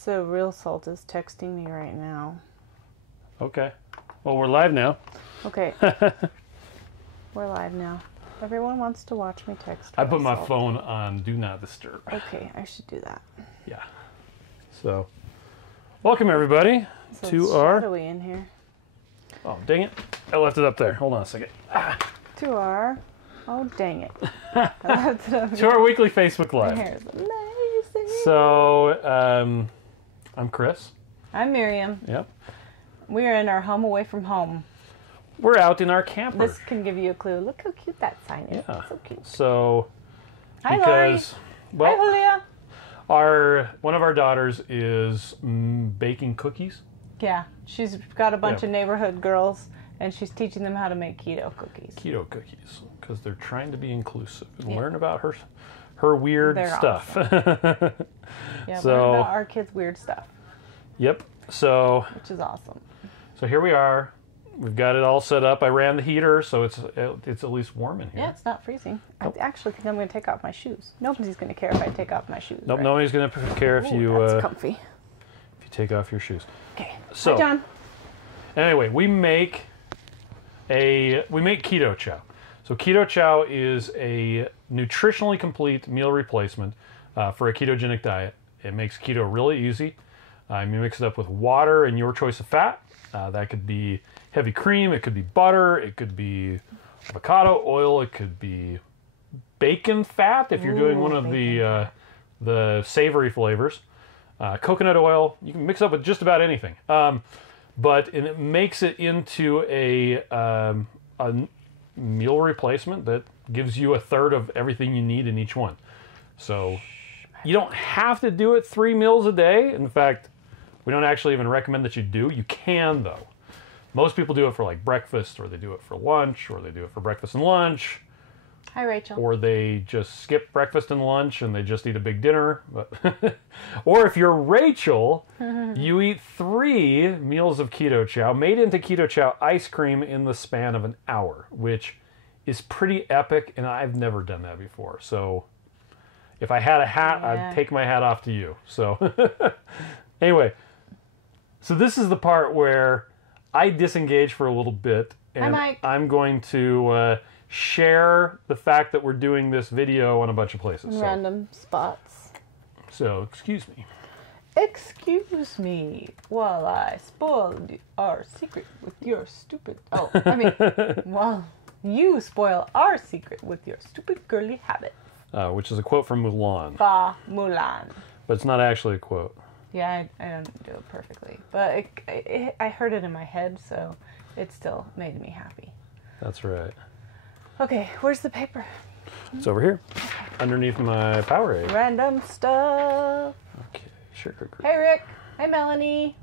So Real Salt is texting me right now. Okay. Well, we're live now. Okay. We're live now. Everyone wants to watch me text. I put my Salt. phone on Do Not Disturb. Okay, I should do that. Yeah. So, welcome everybody So to it's our... shadowy in here. Oh, dang it. I left it up there. Hold on a second. To our... Oh, dang it. I left it up To here. our weekly Facebook My Live. hair is amazing. So, I'm Chris. I'm Miriam. Yep. We are in our home away from home. We're out in our camper. This can give you a clue. Look how cute that sign is. Yeah. It's so cute. So, Hi, Lori. because... Well, Hi, Julia. one of our daughters is baking cookies. Yeah, she's got a bunch Yeah. of neighborhood girls, and she's teaching them how to make keto cookies. Keto cookies, because they're trying to be inclusive and Yeah. learn about her weird They're stuff. Yeah, So- learn about our kids' weird stuff, Yep. So which is awesome. here we are. We've got it all set up. I ran the heater, so it's at least warm in here. Yeah, it's not freezing. Nope. I actually think I'm going to take off my shoes. Nobody's going to care if I take off my shoes. Nope. right? Nobody's gonna care if Ooh, that's you comfy. take off your shoes. Okay. So- Hi, John. Anyway, we make Keto Chow. So Keto Chow is a nutritionally complete meal replacement for a ketogenic diet. It makes keto really easy. You mix it up with water and your choice of fat. That could be heavy cream, it could be butter, it could be avocado oil, it could be bacon fat if you're doing one of the savory flavors. Coconut oil, you can mix up with just about anything. But it makes it into a meal replacement that gives you a third of everything you need in each one. So you don't have to do it 3 meals a day. In fact, we don't actually even recommend that you do. You can, though. Most people do it for like breakfast, or they do it for lunch, or they do it for breakfast and lunch, Hi, Rachel. or they just skip breakfast and lunch and they just eat a big dinner. But or if you're Rachel, you eat 3 meals of Keto Chow made into Keto Chow ice cream in the span of an hour, which is pretty epic, and I've never done that before. So if I had a hat, Yeah. I'd take my hat off to you. So anyway, so this is the part where I disengage for a little bit, and Mike. I'm going to share the fact that we're doing this video on a bunch of places. Random spots. So excuse me. Excuse me while I spoil our secret with your stupid... Oh, I mean, while you spoil our secret with your stupid girly habit. Which is a quote from Mulan, Fa Mulan. but it's not actually a quote. Yeah, I don't do it perfectly. But I heard it in my head, so it still made me happy. That's right. Okay, where's the paper? It's over here, underneath my Powerade. Random stuff. Okay, sugar. Hey, Rick. Hi, Melanie.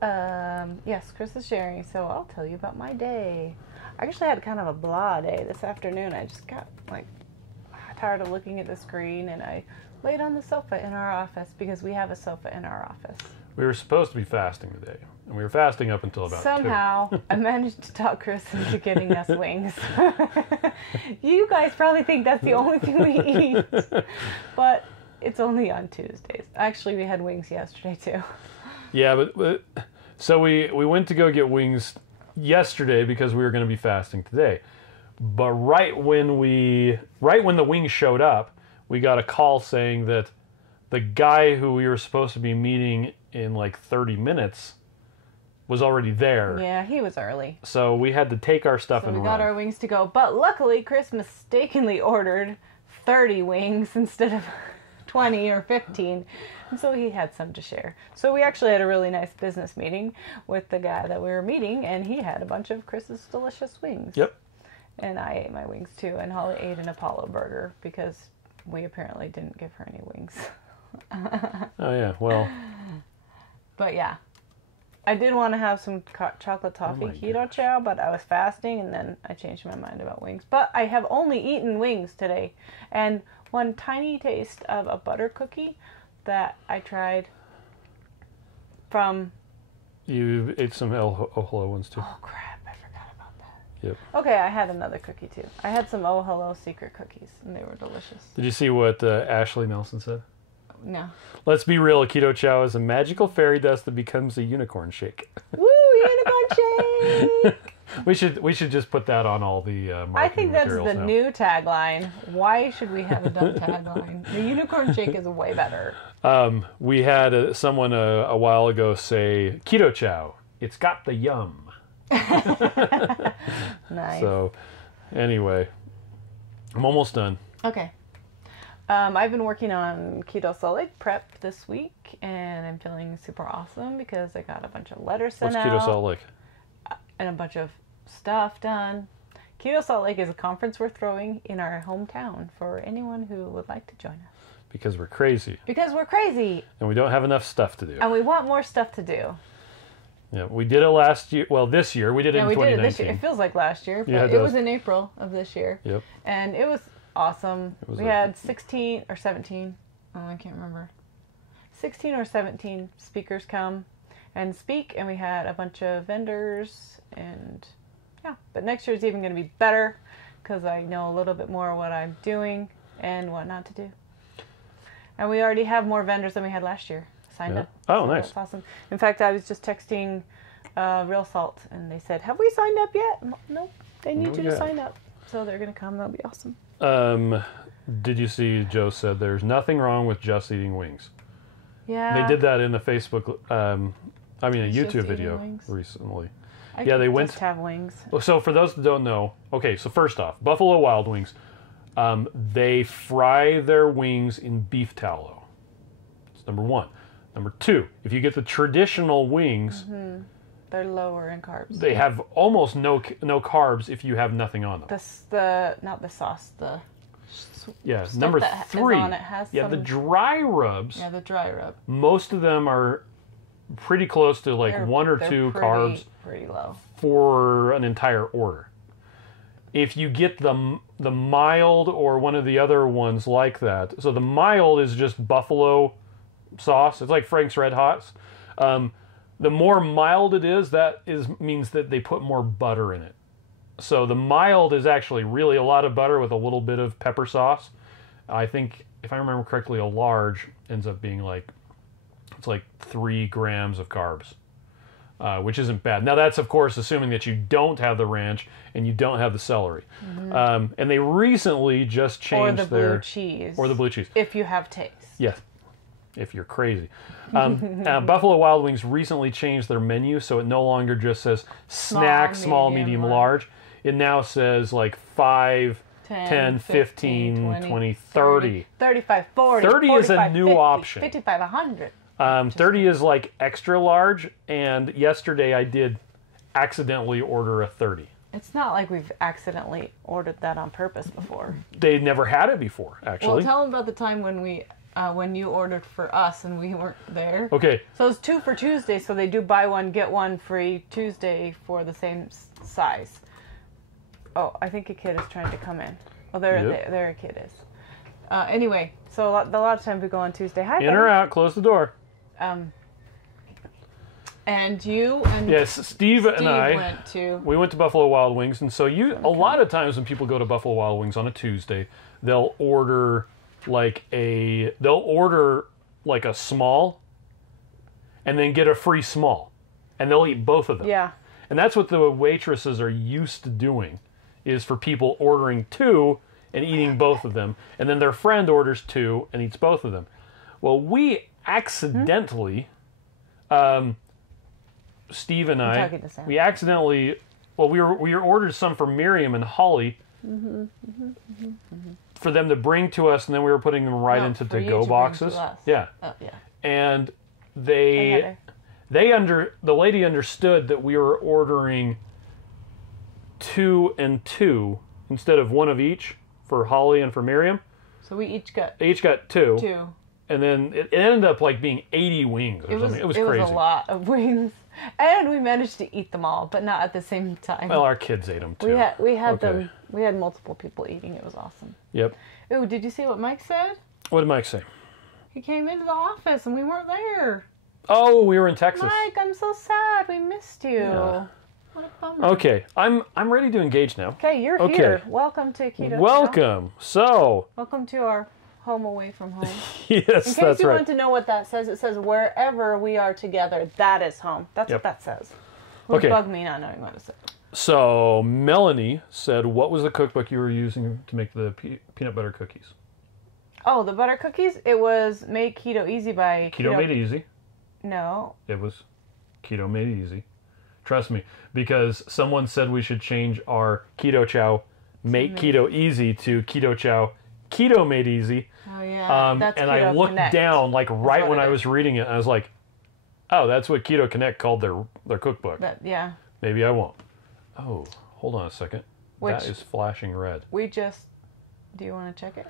Yes, Chris is sharing, so I'll tell you about my day. I actually had kind of a blah day this afternoon. I just got, tired of looking at the screen, and I laid on the sofa in our office because we have a sofa in our office. We were supposed to be fasting today, and we were fasting up until about 2. Somehow, I managed to talk Chris into getting us wings. You guys probably think that's the only thing we eat, but it's only on Tuesdays. Actually, we had wings yesterday, too. Yeah, but so we went to go get wings yesterday because we were going to be fasting today. But right when the wings showed up, we got a call saying that the guy who we were supposed to be meeting in 30 minutes was already there. Yeah, he was early. So we had to take our stuff So and we run. got our wings to go. But luckily, Chris mistakenly ordered 30 wings instead of 20 or 15. And so he had some to share. So we actually had a really nice business meeting with the guy that we were meeting, and he had a bunch of Chris's delicious wings. Yep. And I ate my wings too, and Holly ate an Apollo burger because we apparently didn't give her any wings. Oh yeah. Well. But yeah, I did want to have some chocolate toffee my keto gosh. chow, but I was fasting, and then I changed my mind about wings. But I have only eaten wings today, and one tiny taste of a butter cookie that I tried from... You ate some Oh Hello ones too. Oh crap, I forgot about that. Yep. Okay, I had another cookie too. I had some Oh Hello secret cookies, and they were delicious. Did you see what Ashley Nelson said? No. Let's be real. Keto Chow is a magical fairy dust that becomes a unicorn shake. Woo, unicorn shake! We should just put that on all the marketing I think that's materials the now. new tagline. Why should we have a dumb tagline? The unicorn shake is way better. We had someone a while ago say, Keto Chow, it's got the yum. Nice. So, anyway, I'm almost done. Okay. I've been working on Keto Salt Lake prep this week, and I'm feeling super awesome because I got a bunch of letters sent What's out. Keto Salt Lake? And a bunch of stuff done. Keto Salt Lake is a conference we're throwing in our hometown for anyone who would like to join us. Because we're crazy. Because we're crazy. And we don't have enough stuff to do. And we want more stuff to do. Yeah, we did it last year. Well, this year. We did it in we 2019. did it this year. It feels like last year, but Yeah, it it does. was in April of this year. Yep. And it was awesome. was We had 16 or 17. Oh, I can't remember. 16 or 17 speakers come and speak, and we had a bunch of vendors, and yeah. But next year is even going to be better because I know a little bit more what I'm doing and what not to do. And we already have more vendors than we had last year signed up. Oh, So nice. That's awesome. In fact, I was just texting Real Salt, and they said, "Have we signed up yet?" Nope. They need you to sign up, so they're going to come. That'll be awesome. Did you see Joe said there's nothing wrong with just eating wings? Yeah. They did that in the Facebook, a Just YouTube eating video wings? recently. I Yeah, could they went- just have wings. So for those that don't know, okay, so first off, Buffalo Wild Wings, they fry their wings in beef tallow. That's number one. Number two, if you get the traditional wings, They're lower in carbs. they have almost no carbs if you have nothing on them. Not the sauce, the Yeah, stuff number that is three, on it has the some- dry rubs, Yeah, the dry rub. most of them are pretty close to like one or They're two pretty- carbs Pretty low. for an entire order. If you get the mild or one of the other ones like that, so the mild is just buffalo sauce. It's like Frank's Red Hots. The more mild it is, means that they put more butter in it. So the mild is actually really a lot of butter with a little bit of pepper sauce. I think, if I remember correctly, a large ends up being it's like 3 grams of carbs, which isn't bad. Now that's, of course, assuming that you don't have the ranch and you don't have the celery. And they recently just changed Or the blue cheese. Or the blue cheese. If you have taste. Yes, if you're crazy. Buffalo Wild Wings recently changed their menu, so it no longer just says snack, small, medium, large. It now says like 5, 10, 15, 20, 30. 35, 40, 30 is a 45, new 50, option. 55, 100. 30 is like extra large, and yesterday I did accidentally order a 30. It's not like we've accidentally ordered that on purpose before. They never had it before, actually. Well, tell them about the time when you ordered for us and we weren't there. Okay. So it's 2 for Tuesday, so they do buy one, get one free Tuesday for the same size. Oh, I think a kid is trying to come in. Oh, there a kid is. Anyway, so a lot of times we go on Tuesday. Hi, In or out, close the door. And you and Yes, Steve and I went to Buffalo Wild Wings, and so a lot of times when people go to Buffalo Wild Wings on a Tuesday, they'll order like a small and then get a free small, and they'll eat both of them. Yeah. And that's what the waitresses are used to doing, is for people ordering 2 and eating both of them, and then their friend orders 2 and eats both of them. Well, we accidentally, Steve and I, we accidentally, we ordered some for Miriam and Holly for them to bring to us, and then we were putting them right into to-go boxes. Yeah. Oh, yeah. And the lady understood that we were ordering 2 and 2 instead of 1 of each for Holly and for Miriam. So we each got 2. 2. And then it ended up like being 80 wings or something. It was crazy. It was a lot of wings. And we managed to eat them all, but not at the same time. Well, our kids ate them too. We had them. We had multiple people eating. It was awesome. Yep. Ooh, did you see what Mike said? What did Mike say? He came into the office and we weren't there. Oh, we were in Texas. Mike, I'm so sad. We missed you. Yeah. What a bummer. Okay, I'm ready to engage now. Okay, you're here. Welcome to Keto Chow. Welcome. So, Welcome to our home away from home. Yes, In case that's you right. want to know what that says, it says wherever we are together, that is home. That's Yep. what that says. It would Okay. bug me not knowing what it says. So Melanie said, what was the cookbook you were using to make the peanut butter cookies? Oh, the butter cookies? It was Make Keto Easy by Keto Made Easy. No. It was Keto Made Easy. Trust me, because someone said we should change our Keto Chow Make Keto Easy to Keto Chow Keto Made Easy. Oh, yeah. That's And Keto I looked Connect. down, like right what when it I is. was reading it, and I was like, oh, that's what Keto Connect called their cookbook. Yeah. Maybe I won't. Oh, hold on a second. Which- That is flashing red. We just... Do you want to check it?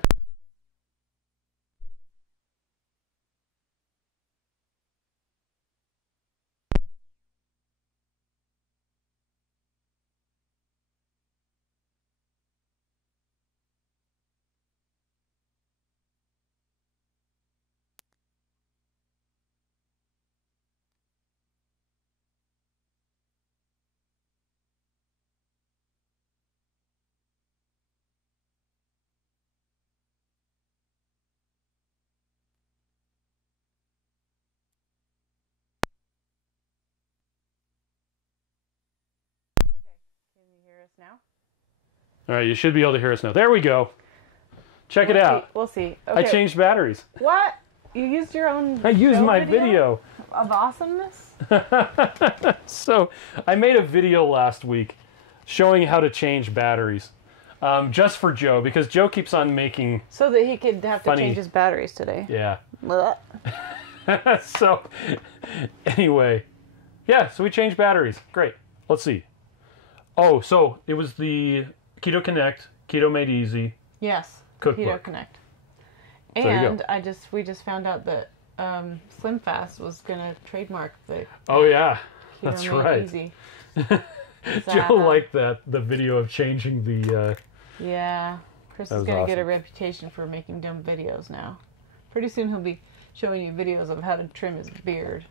Can you hear us now? All right, you should be able to hear us now. There we go. Check it out. We'll see. I Okay. changed batteries. What? You used your own I used show my video. of awesomeness? So I made a video last week showing how to change batteries, just for Joe, because Joe keeps on making, So that he could have to Funny. change his batteries today. yeah. Blech. So anyway, yeah, so we changed batteries. Great. Let's see. Oh, so it was the Keto Connect, Keto Made Easy. Yes. Cookbook. Keto Connect. There you And go. we just found out that Slim Fast was gonna trademark the Oh yeah, Keto that's Made right. Easy. Joe liked the video of changing the. Yeah. Chris That is was gonna get a awesome. reputation for making dumb videos now. Pretty soon he'll be showing you videos of how to trim his beard.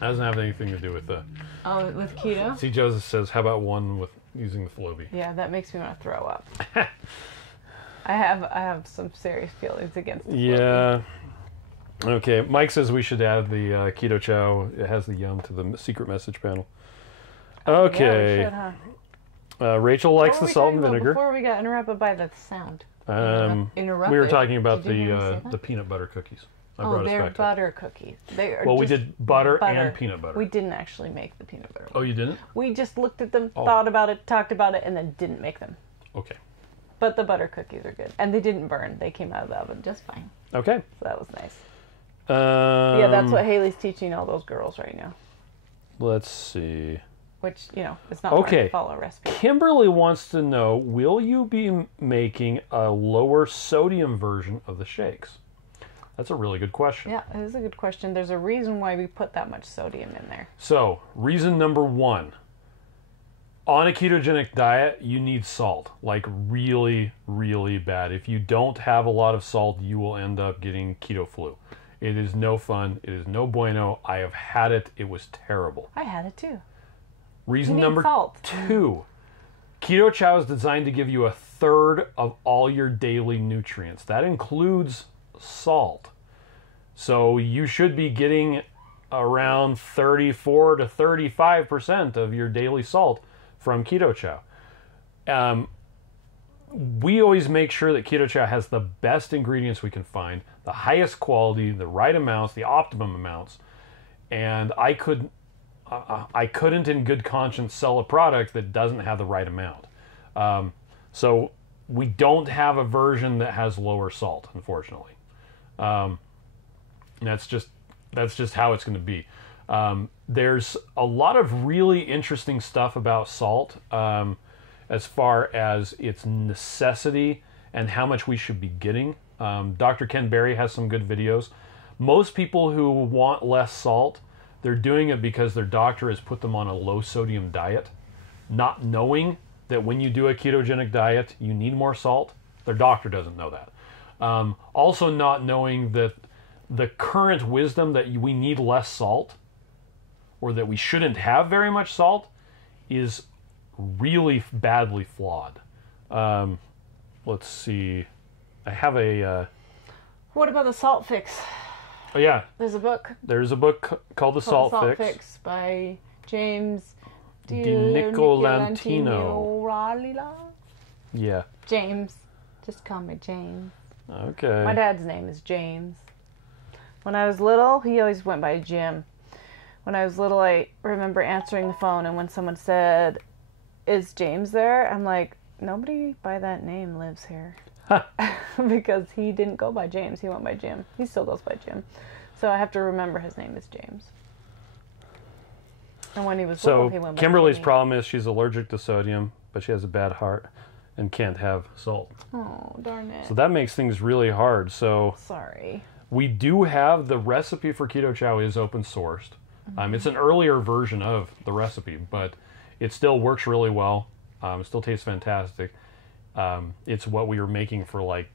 Doesn't have anything to do with the. Oh, with keto? See, Joseph says, "How about one with using the Floby?" Yeah, that makes me want to throw up. I have some serious feelings against the Yeah. Okay. Mike says we should add the Keto Chow. It has the yum to the secret message panel. Okay. Yeah, we should, huh? Rachel likes What the were we salt talking and about vinegar. Before we got interrupted by the sound. We Interrupted? were talking about Did you hear me say the that? peanut butter cookies. I Oh, brought us they're back to. butter cookies. They are Well, we just did butter and peanut butter. We didn't actually make the peanut butter. Oh, you didn't? We just looked at them, Oh. thought about it, talked about it, and then didn't make them. Okay. But the butter cookies are good. And they didn't burn. They came out of the oven just fine. Okay. So that was nice. Yeah, Yeah, that's what Haley's teaching all those girls right now. Let's see. Which, it's not hard Okay. to follow a recipe. Kimberly wants to know, will you be making a lower sodium version of the shakes? That's a really good question. Yeah, it is a good question. There's a reason why we put that much sodium in there. So, reason number one. On a ketogenic diet, you need salt. Like, really, really bad. If you don't have a lot of salt, you will end up getting keto flu. It is no fun. It is no bueno. I have had it. It was terrible. I had it too. Reason You need number salt. 2. Keto Chow is designed to give you 1/3 of all your daily nutrients. That includes salt. So you should be getting around 34 to 35% of your daily salt from Keto Chow. We always make sure that Keto Chow has the best ingredients we can find, the highest quality, the right amounts, the optimum amounts. And I couldn't in good conscience sell a product that doesn't have the right amount. So we don't have a version that has lower salt, unfortunately. That's just how it's going to be. There's a lot of really interesting stuff about salt, as far as its necessity and how much we should be getting. Dr. Ken Berry has some good videos. Most people who want less salt, they're doing it because their doctor has put them on a low sodium diet, not knowing that when you do a ketogenic diet, you need more salt. Their doctor doesn't know that. Also not knowing that the current wisdom that we need less salt, or that we shouldn't have very much salt, is really badly flawed. Let's see. I have a. What about the Salt Fix? Oh yeah, There's a book there's a book called The Salt Fix. by James Nicolantino. Yeah. James. Just call me James. Okay. My dad's name is James. When I was little, he always went by Jim. When I was little, I remember answering the phone, and when someone said, "Is James there?" I'm like, nobody by that name lives here. Because he didn't go by James, he went by Jim. He still goes by Jim. So I have to remember his name is James. And when he was little, he went by Kimberly's Jamie. problem is she's allergic to sodium, but she has a bad heart and can't have salt. Oh, darn it. So that makes things really hard. So Sorry. we do have the recipe for Keto Chow is open sourced. It's an earlier version of the recipe, but it still works really well. It still tastes fantastic. It's what we were making for like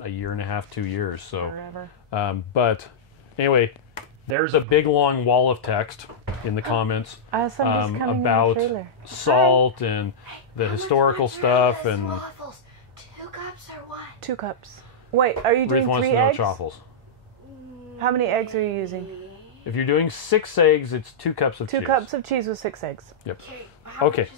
a year and a half, 2 years. So, Forever. but anyway, there's a big long wall of text in the comments Somebody's coming about in the trailer. salt and the historical stuff and. Waffles, 2 cups or 1? 2 cups. Wait, are you Ruth doing wants 3 to know eggs? chaffles. How many eggs are you using? If you're doing 6 eggs, it's 2 cups of 2 cheese. cups of cheese with 6 eggs. Yep. Okay. Okay.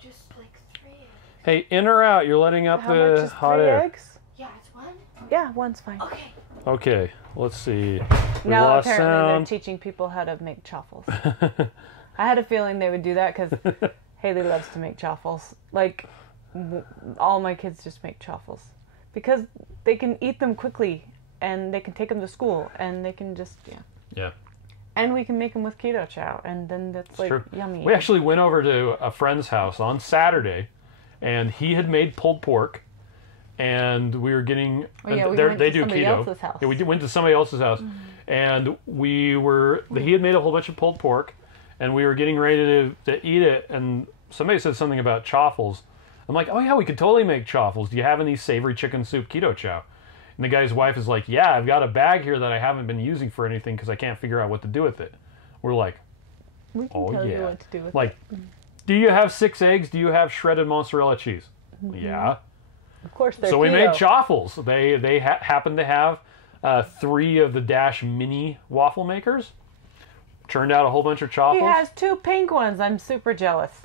Just like 3 eggs. Hey, in or out? You're letting out How the much is hot 3 air. eggs? Yeah, it's 1? Yeah, 1's fine. Okay. Okay, let's see. We Now lost apparently sound. they're teaching people how to make chaffles. I had a feeling they would do that because Haley loves to make chaffles. Like, all my kids just make chaffles. Because they can eat them quickly, and they can take them to school, and they can just, Yeah, And we can make them with Keto Chow, and then that's like true. yummy. We actually went over to a friend's house on Saturday, and he had made pulled pork, and we were getting. Oh, yeah, we they're- went they to do somebody keto. else's house. Yeah, went to somebody else's house, and we were. He had made a whole bunch of pulled pork, and we were getting ready to eat it, and somebody said something about chaffles. I'm like, oh yeah, we could totally make chaffles. Do you have any savory chicken soup Keto Chow? And the guy's wife is like, yeah, I've got a bag here that I haven't been using for anything because I can't figure out what to do with it. We're like, We can oh tell yeah. you what to do with Like, it. do you have 6 eggs? Do you have shredded mozzarella cheese? Mm-hmm. Yeah. Of course, they're So we made keto. chaffles. They happen to have 3 of the Dash mini waffle makers. Churned out a whole bunch of chaffles. He has 2 pink ones. I'm super jealous.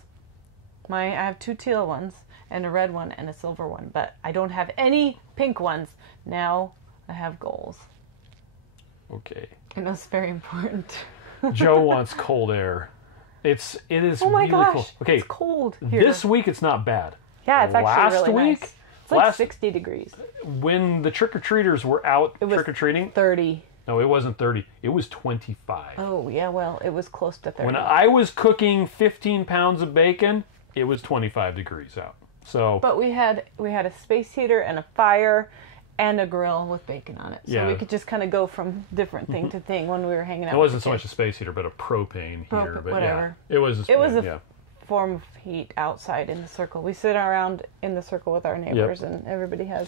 I have 2 teal ones and a red one and a silver one, but I don't have any pink ones. Now I have goals. Okay. And that's very important. Joe wants cold air. It is Oh my really gosh, cool. Okay, it's cold here. this week it's not bad. Yeah, it's actually last really week, nice. It's like last 60 degrees. when the trick-or-treaters were out was trick-or-treating, 30. no, it wasn't 30. It was 25. Oh, yeah, well, it was close to 30. When I was cooking 15 pounds of bacon, it was 25 degrees out. So But we had a space heater and a fire and a grill with bacon on it. So Yeah. we could just kind of go from different thing to thing when we were hanging out. it wasn't so with much a space heater, but a propane heater. But whatever. yeah, it was. It was a yeah. form of heat outside in the circle. We sit around in the circle with our neighbors and everybody has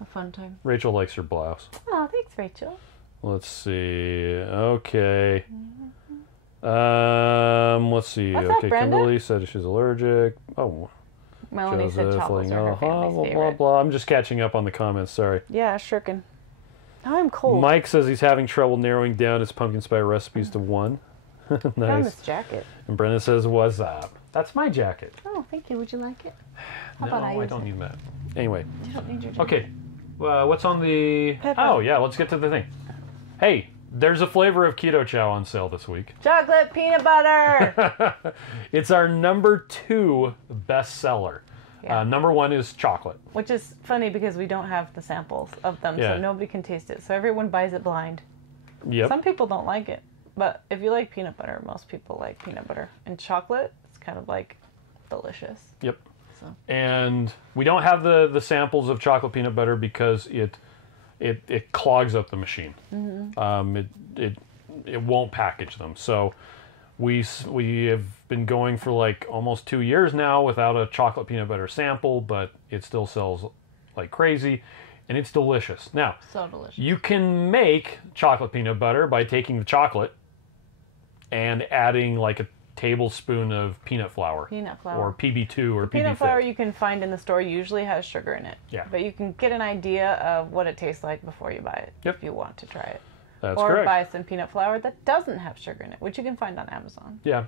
a fun time. Rachel likes her blouse. Oh, thanks, Rachel. Let's see. Okay. Let's see. What's up, Okay, Brenda? Kimberly said she's allergic. Oh, Melanie said Joseph, chocolates like, are her blah, family's blah, favorite. blah. I'm just catching up on the comments. Sorry. Yeah, shirkin. I'm cold. Mike says he's having trouble narrowing down his pumpkin spice recipes to 1. I found Nice. this jacket. And Brenda says, "What's up?" That's my jacket. Oh, thank you. Would you like it? How No, about I use don't it? need that. Anyway, You don't need your jacket. okay. What's on the? Pepper. Oh yeah, let's get to the thing. Hey, there's a flavor of Keto Chow on sale this week. Chocolate peanut butter. It's our number 2 bestseller. Yeah. Number 1 is chocolate. Which is funny because we don't have the samples of them, Yeah. so nobody can taste it. So everyone buys it blind. Yep. Some people don't like it, but if you like peanut butter, most people like peanut butter. And chocolate, it's kind of like delicious. Yep. So. And we don't have the samples of chocolate peanut butter because it clogs up the machine. Mm-hmm. It won't package them. So we have been going for like almost 2 years now without a chocolate peanut butter sample, but it still sells like crazy, and it's delicious. Now, So delicious. you can make chocolate peanut butter by taking the chocolate and adding like a tablespoon of peanut flour. Peanut flour. Or PB2 or PB Peanut flour you can find in the store usually has sugar in it. Yeah. But you can get an idea of what it tastes like before you buy it. Yep. If you want to try it. That's or correct. buy some peanut flour that doesn't have sugar in it, which you can find on Amazon. Yeah.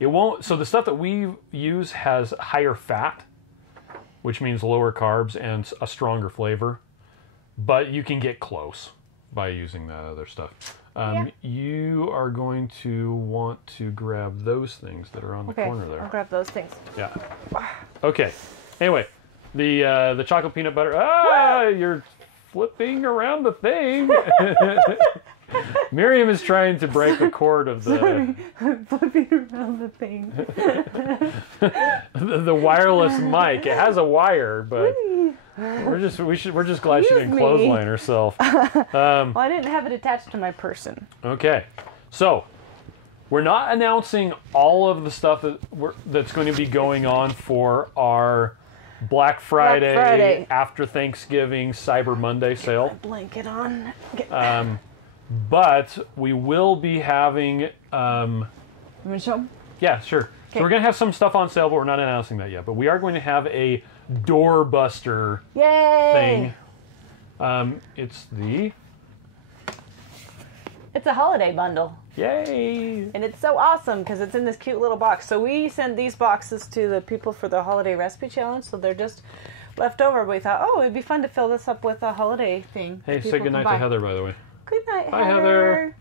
It won't. So the stuff that we use has higher fat, which means lower carbs and a stronger flavor. But you can get close by using that other stuff. You are going to want to grab those things that are on the corner there. I'll grab those things. Yeah. Okay. Anyway, the chocolate peanut butter. Ah, you're flipping around the thing. Miriam is trying to break the cord of the. Sorry, I'm flipping around the thing. the wireless mic. It has a wire, but we're just glad she didn't clothesline herself. Well, I didn't have it attached to my person. Okay, so we're not announcing all of the stuff that's going to be going on for our Black Friday after Thanksgiving Cyber Monday sale. Blanket on. But we will be having. You want me to show 'em? Yeah, sure. Okay. So we're going to have some stuff on sale, but we're not announcing that yet. But we are going to have a doorbuster Yay! thing. It's a holiday bundle. Yay! And it's so awesome because it's in this cute little box. So we sent these boxes to the people for the holiday recipe challenge. So they're just left over. We thought, oh, it'd be fun to fill this up with a holiday thing. Hey, say goodnight to Heather, by the way. Good night, Bye, Heather. Heather.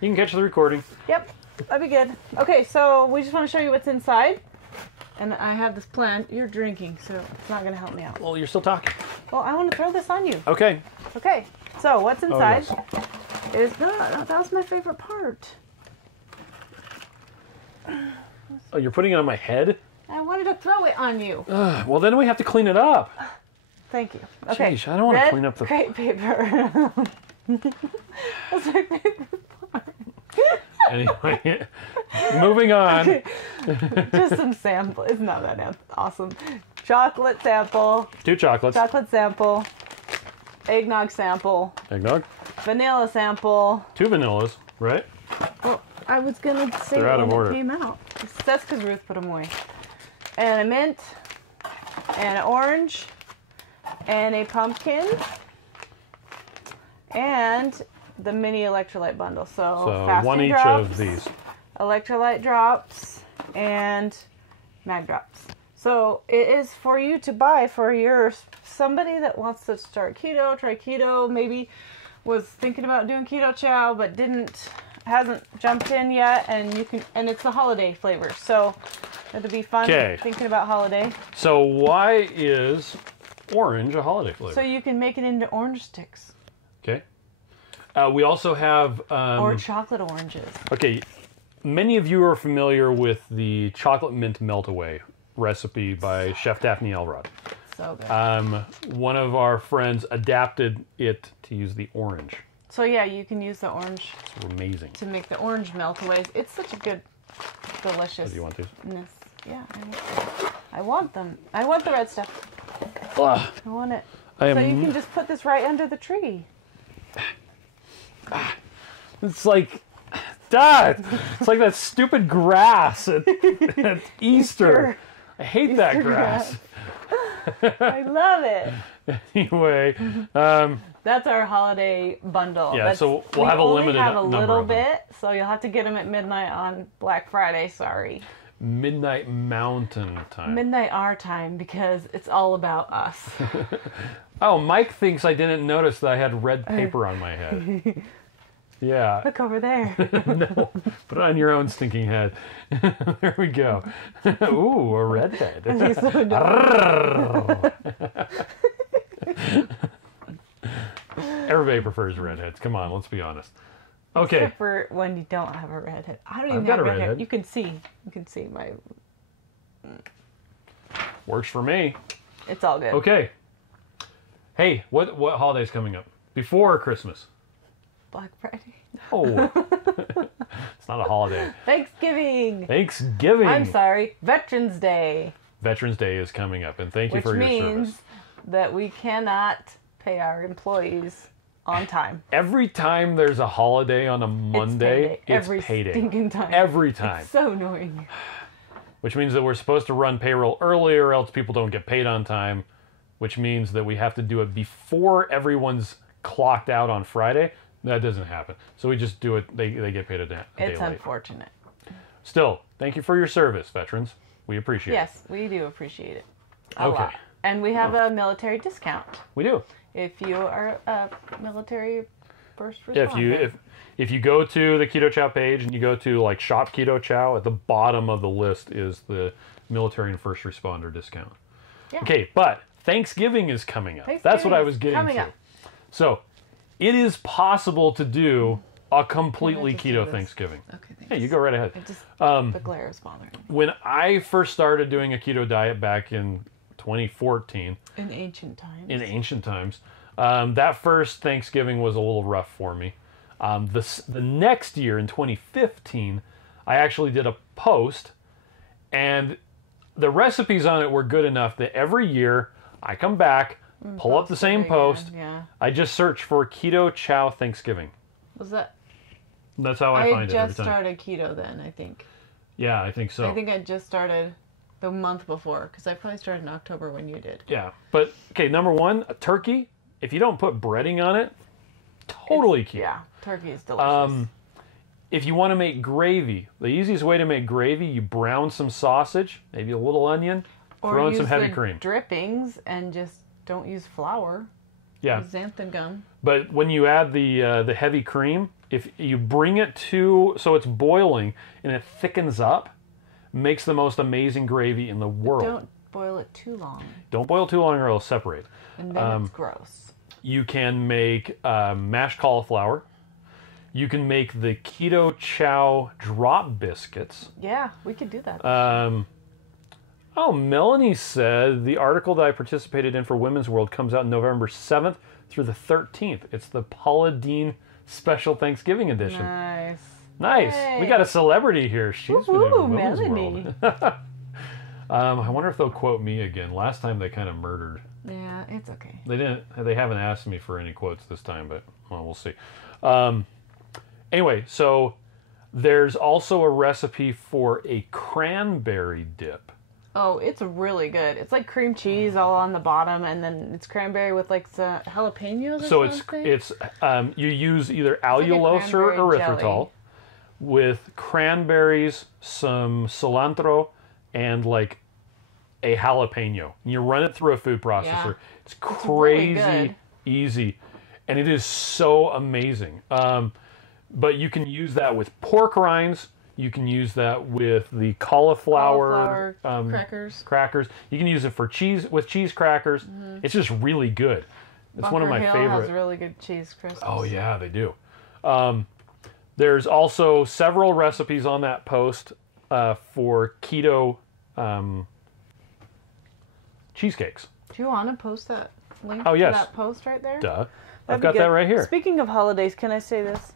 You can catch the recording. Yep, that'd be good. Okay, so we just want to show you what's inside. And I have this plant. You're drinking, so it's not going to help me out. Well, you're still talking. Well, I want to throw this on you. Okay. Okay, so what's inside yes. is... that was my favorite part. Oh, you're putting it on my head? I wanted to throw it on you. Well, then we have to clean it up. Thank you. Okay. Jeez, I don't want to clean up the... Crepe paper. That's my favorite part. Anyway, moving on. Just some sample. It's not that awesome. Chocolate sample. 2 chocolates. Chocolate sample. Eggnog sample. Eggnog. Vanilla sample. 2 vanillas, right? Well, I was going to say They're out when of order. it came out. That's because Ruth put them away. And a mint. And an orange. And a pumpkin. And the mini electrolyte bundle. So fasting one each drops, of these. Electrolyte drops, and mag drops. So it is for you to buy for somebody that wants to start keto, try keto, maybe was thinking about doing keto chow but hasn't jumped in yet, and it's the holiday flavor. So it'll be fun thinking about holiday. So why is orange a holiday flavor? So you can make it into orange sticks. Okay. We also have... or chocolate oranges. Okay. Many of you are familiar with the chocolate mint melt-away recipe by Chef Daphne Elrod. So good. One of our friends adapted it to use the orange. So yeah, you can use the orange It's amazing. to make the orange melt-aways. It's such a good, delicious. Do you want these? Yeah, I want them. I want the red stuff. Ugh. I want it. I am... So you can just put this right under the tree. It's like... Dad! It's like that stupid grass at Easter. I hate that Easter grass. I love it. Anyway, That's our holiday bundle. Yeah, so we'll have a limited We only have a number little of them. bit, so you'll have to get them at midnight on Black Friday. Sorry. midnight mountain time. Midnight our time, because it's all about us. Oh, Mike thinks I didn't notice that I had red paper on my head. Yeah. Look over there. No, put it on your own stinking head. There we go. Ooh, a redhead. He's so dumb. Everybody prefers redheads. Come on, let's be honest. Okay. Except for when you don't have a redhead. I don't even I've got have a redhead. redhead. You can see. You can see my... Works for me. It's all good. Okay. Hey, what holiday's coming up? Before Christmas. Black Friday. Oh. It's not a holiday. Thanksgiving. Thanksgiving. I'm sorry. Veterans Day. Veterans Day is coming up, and thank you Which for your means service. that we cannot pay our employees on time. Every time there's a holiday on a Monday, it's Every payday. stinking time. Every time. It's so annoying. Which means that we're supposed to run payroll earlier, or else people don't get paid on time, which means that we have to do it before everyone's clocked out on Friday. That doesn't happen. So we just do it. They get paid a day late. It's unfortunate. Still, thank you for your service, veterans. We appreciate it. Yes, we do appreciate it. A Okay. lot. And we have a military discount We do. if you are a military first responder. Yeah, if you go to the Keto Chow page and you go to like Shop Keto Chow, at the bottom of the list is the military and first responder discount. Yeah. Okay, but Thanksgiving is coming up. That's what I was getting coming to. up. So, it is possible to do a completely I have to do keto this? Thanksgiving. Okay, thanks. Hey, you go right ahead. It just, the glare is bothering me. When I first started doing a keto diet back in 2014, In ancient times. in ancient times, that first Thanksgiving was a little rough for me. The next year, in 2015, I actually did a post, and the recipes on it were good enough that every year I come back, pull up the Post same it post, again, yeah. I just search for Keto Chow Thanksgiving. Was that? That's how I find it every just time. started keto then, I think. Yeah, I think so. I think I just started the month before, because I probably started in October when you did. Yeah, but okay, number one, a turkey. If you don't put breading on it, totally keto. Yeah, turkey is delicious. If you want to make gravy, the easiest way to make gravy, you brown some sausage, maybe a little onion, throw in some heavy use the cream. drippings and just don't use flour. Yeah, Use xanthan gum. but when you add the heavy cream, if you bring it to so it's boiling and it thickens up, makes the most amazing gravy in the world. Don't boil it too long, Don't boil too long or it'll separate. and then it's gross. You can make mashed cauliflower. You can make the Keto Chow drop biscuits. Yeah, we could do that. Melanie said the article that I participated in for Women's World comes out November 7th through the 13th. It's the Paula Deen Special Thanksgiving Edition. Nice. Nice. Yay. We got a celebrity here. She's been in Woohoo, Women's Melanie. World. I wonder if they'll quote me again. Last time they kind of murdered. Yeah, it's okay. They haven't asked me for any quotes this time, but well, we'll see. Anyway, so there's also a recipe for a cranberry dip. Oh, it's really good. It's like cream cheese all on the bottom, and then it's cranberry with like some jalapenos. So or something. it's you use either like a allulose or cranberry erythritol jelly. with cranberries, some cilantro, and like a jalapeno. And you run it through a food processor. Yeah. It's really crazy good. easy, and it is so amazing. But you can use that with pork rinds. You can use that with the cauliflower crackers. You can use it for cheese with cheese crackers. It's just really good. It's one of my Bunker Hill favorite. has really good cheese crisps. Oh yeah, they do. There's also several recipes on that post for keto cheesecakes. Do you want to post that link Oh, yes. to that post right there? Duh. That'd I've be got that good. right here. Speaking of holidays, can I say this?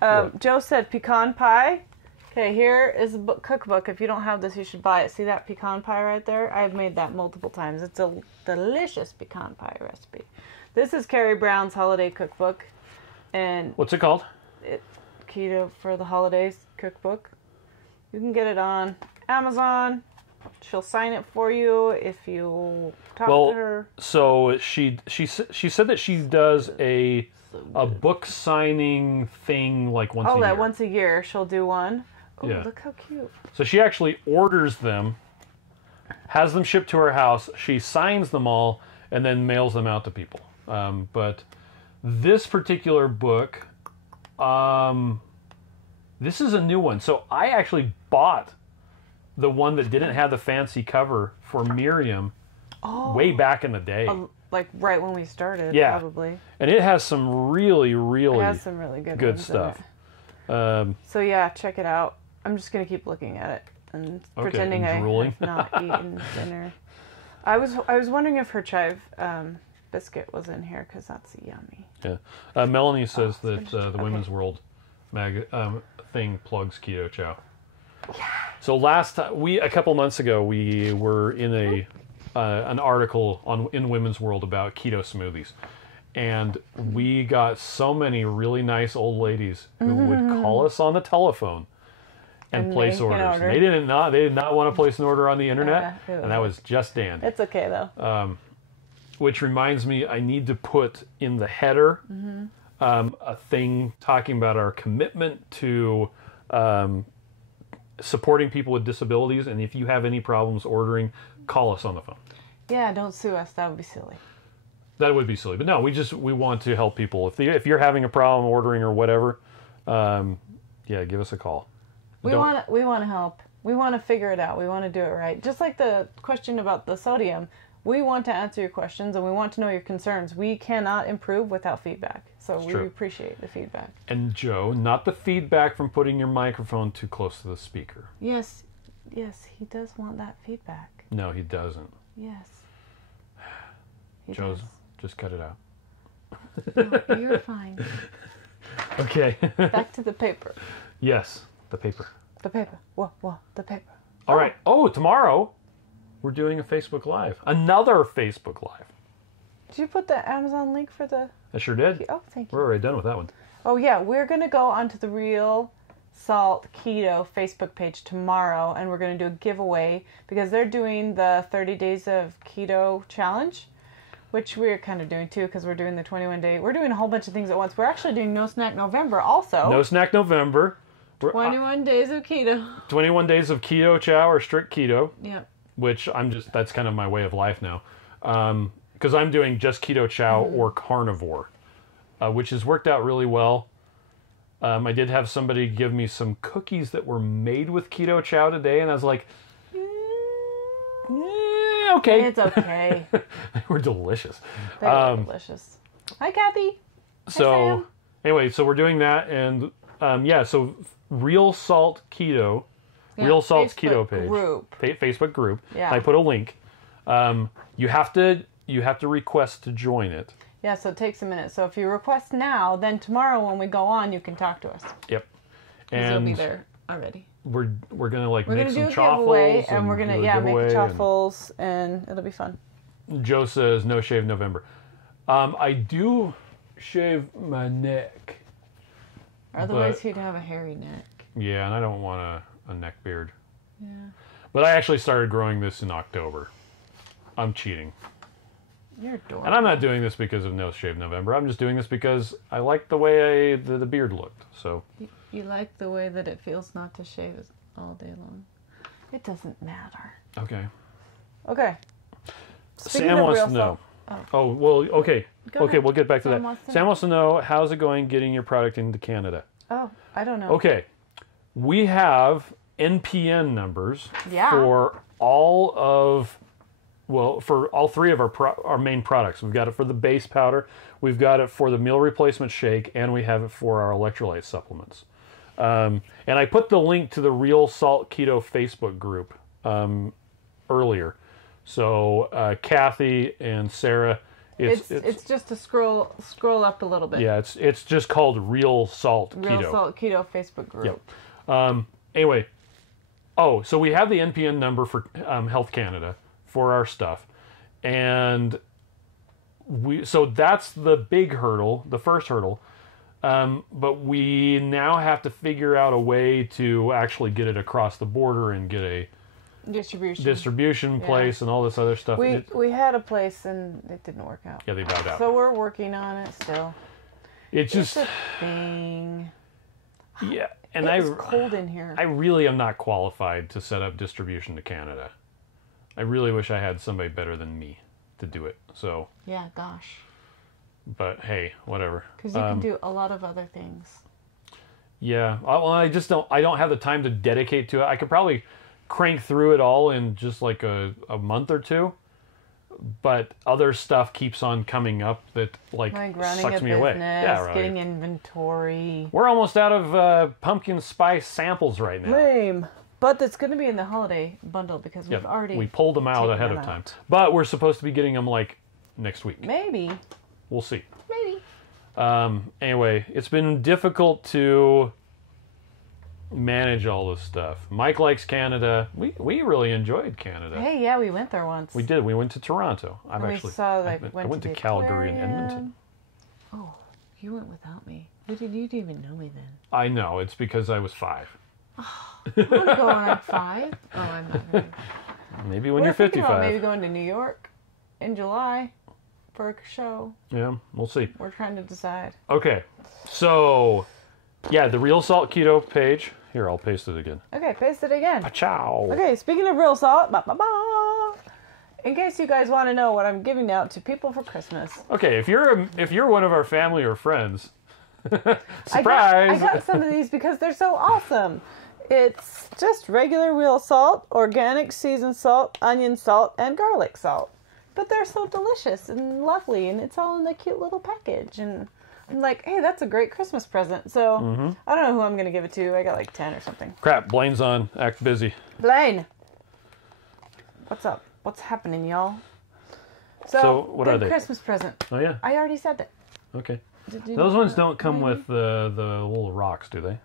What? Joe said pecan pie. Okay, here is a cookbook. If you don't have this, you should buy it. See that pecan pie right there? I've made that multiple times. It's a delicious pecan pie recipe. This is Carrie Brown's holiday cookbook, and What's it called? Keto for the Holidays cookbook. You can get it on Amazon. She'll sign it for you if you talk to her. So she said that she does a book signing thing like once a Oh, year. that once a year she'll do one. Oh, Yeah. look how cute. So she actually orders them, has them shipped to her house. She signs them all and then mails them out to people. But this particular book, this is a new one. So I actually bought the one that didn't have the fancy cover for Miriam way back in the day. Like right when we started, Yeah. probably. And it has some really, really It has some really good good ones in stuff. it. So yeah, check it out. I'm just gonna keep looking at it and pretending and I drooling. have not eaten dinner. I was wondering if her chive biscuit was in here because that's yummy. Yeah. Melanie says that finished. the Okay. Women's World thing plugs Keto Chow. So last time, a couple months ago, we were in an article in Women's World about keto smoothies, And we got so many really nice old ladies who would call us on the telephone and place orders. They did not want to place an order on the internet, and that was just dandy. It's okay though. Which reminds me, I need to put in the header a thing talking about our commitment to supporting people with disabilities. And if you have any problems ordering, call us on the phone. Yeah, don't sue us. That would be silly. That would be silly, but no, we want to help people. If you're having a problem ordering or whatever, give us a call. We want to help. We want to figure it out. We want to do it right. Just like the question about the sodium, we want to answer your questions and we want to know your concerns. We cannot improve without feedback, so we appreciate the feedback. And Joe, not the feedback from putting your microphone too close to the speaker. Yes, he does want that feedback. No, he doesn't. Yes. Joe's. Just cut it out. No, you're fine. Okay. Back to the paper. Yes, the paper. The paper. Whoa, the paper. All right. Oh, tomorrow we're doing a Facebook Live. Another Facebook Live. Did you put the Amazon link for the... I sure did. Oh, thank you. We're already done with that one. Oh, yeah. We're going to go onto the Real Salt Keto Facebook page tomorrow, and we're going to do a giveaway because they're doing the 30 Days of Keto Challenge, which we're kind of doing too because we're doing the 21-day. We're doing a whole bunch of things at once. We're actually doing No Snack November also. No Snack November. 21 days of keto. 21 days of Keto Chow or strict keto. Yeah. Which that's kind of my way of life now. Because I'm doing just Keto Chow or carnivore, which has worked out really well. I did have somebody give me some cookies that were made with Keto Chow today, and I was like, okay. It's okay. They were delicious. They were delicious. Hi, Kathy. So, anyway, so we're doing that, and so Real Salt Keto, Real Salt's Keto page, Facebook group. Yeah. I put a link. You have to request to join it. Yeah, so it takes a minute. So if you request now, then tomorrow when we go on, you can talk to us. Yep. And you'll be there already. We're gonna make some chaffles, giveaway, and we're gonna make chaffles, and it'll be fun. Joe says no shave November. I do shave my neck. Otherwise, he'd have a hairy neck. Yeah, and I don't want a neck beard. Yeah. But I actually started growing this in October. I'm cheating. You're adorable. And I'm not doing this because of No Shave November. I'm just doing this because I like the way the beard looked. So. You like the way that it feels not to shave all day long. It doesn't matter. Okay. Okay. Sam wants to know. Oh, well, okay. Okay, we'll get back to that. Sam wants to know, how's it going getting your product into Canada? Oh, I don't know. Okay. We have NPN numbers for all three of our main products. We've got it for the base powder, we've got it for the meal replacement shake, and we have it for our electrolyte supplements. And I put the link to the Real Salt Keto Facebook group earlier. So Kathy and Sarah, it's just to scroll up a little bit. Yeah, it's just called Real Salt Keto. Real Salt Keto Facebook group. Yep. Anyway, so we have the NPN number for Health Canada for our stuff, and so that's the big hurdle, the first hurdle. But we now have to figure out a way to actually get it across the border and get a distribution place and all this other stuff. We had a place and it didn't work out. Yeah, they bowed out. So we're working on it still. It's a thing. Yeah, and it's cold in here. I really am not qualified to set up distribution to Canada. I really wish I had somebody better than me to do it. So yeah, gosh. But hey, whatever. Because you can do a lot of other things. Yeah, well, I don't have the time to dedicate to it. I could probably crank through it all in just like a month or two, but other stuff keeps on coming up that like sucks me away. Yeah, right. Getting inventory. We're almost out of pumpkin spice samples right now. Lame. But it's going to be in the holiday bundle because we pulled them out ahead of time. But we're supposed to be getting them like next week. Maybe. We'll see. Maybe. Anyway, it's been difficult to manage all this stuff. Mike likes Canada. We really enjoyed Canada. Hey, yeah, we went there once. We did. We went to Toronto. I went to to Calgary and Edmonton. Oh, you went without me. You didn't even know me then. I know. It's because I was 5. I'm going at 5. Oh, I'm not very... Maybe when We're you're thinking 55. about maybe going to New York in July for a show. Yeah, we'll see. We're trying to decide. Okay, so yeah, the Real Salt Keto page. Here, I'll paste it again. Okay, paste it again. Ciao. Okay, speaking of real salt, in case you guys want to know what I'm giving out to people for Christmas. Okay, if you're one of our family or friends, surprise! I got some of these because they're so awesome. It's just regular real salt, organic seasoned salt, onion salt, and garlic salt. But they're so delicious and lovely, and it's all in a cute little package. And I'm like, hey, that's a great Christmas present. So I don't know who I'm going to give it to. I got like 10 or something. Crap, Blaine's on. Act busy. Blaine! What's up? What's happening, y'all? So what are they? Christmas present. Oh yeah. I already said that. Okay. Did you Those know ones that? don't come with the little rocks, do they?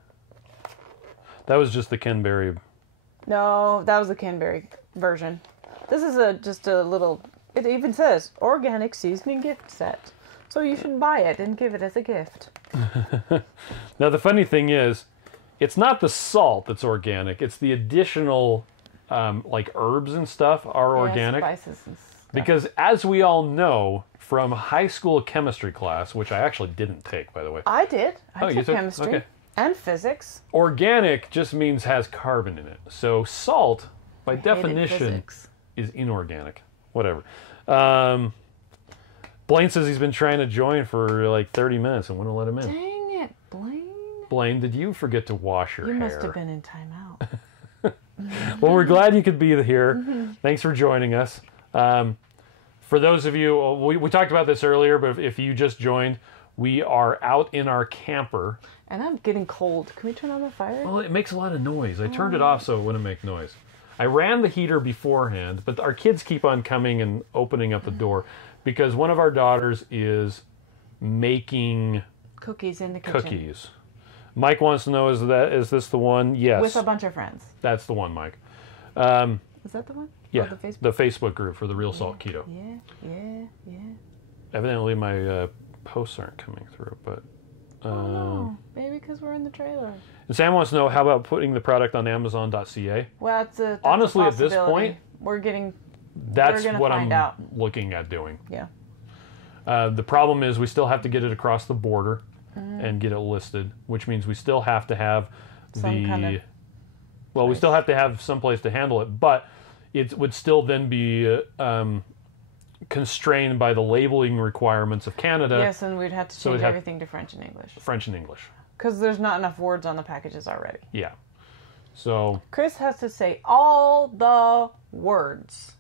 That was just the Kenberry. No, that was the Canberry version. This is just a little... It even says organic seasoning gift set. So you should buy it and give it as a gift. Now the funny thing is, it's not the salt that's organic. It's the additional, like herbs and stuff are organic. Spices and stuff. Because as we all know from high school chemistry class, which I actually didn't take, by the way. I did. I you took took- chemistry okay. and physics. Organic just means has carbon in it. So salt, by Hated definition, physics. is inorganic. Whatever. Blaine says he's been trying to join for like 30 minutes and wouldn't let him in. Dang it, Blaine. Blaine, did you forget to wash your You hair? must have been in timeout. Well, we're glad you could be here. Thanks for joining us. For those of you, we talked about this earlier, but if you just joined, we are out in our camper. And I'm getting cold. Can we turn on the fire? Well, it makes a lot of noise. I turned it off so it wouldn't make noise. I ran the heater beforehand, but our kids keep on coming and opening up the door because one of our daughters is making Cookies in the kitchen. cookies. Mike wants to know, is this the one? Yes. With a bunch of friends. That's the one, Mike. Is that the one? Yeah, Oh, the Facebook group for the Real Salt Keto. Yeah. Evidently my posts aren't coming through, but... Oh, no. Maybe because we're in the trailer. And Sam wants to know, how about putting the product on Amazon.ca? Well, that's Honestly, a at this possibility. point, we're getting... That's gonna what find I'm out. looking at doing. Yeah. The problem is we still have to get it across the border and get it listed, which means we still have to have Some kind of well, we still have to have some place to handle it, but it would still then be constrained by the labeling requirements of Canada. Yes, and we'd have to So change it'd have- everything to French and English. French and English. Because there's not enough words on the packages already. Yeah. So Chris has to say all the words.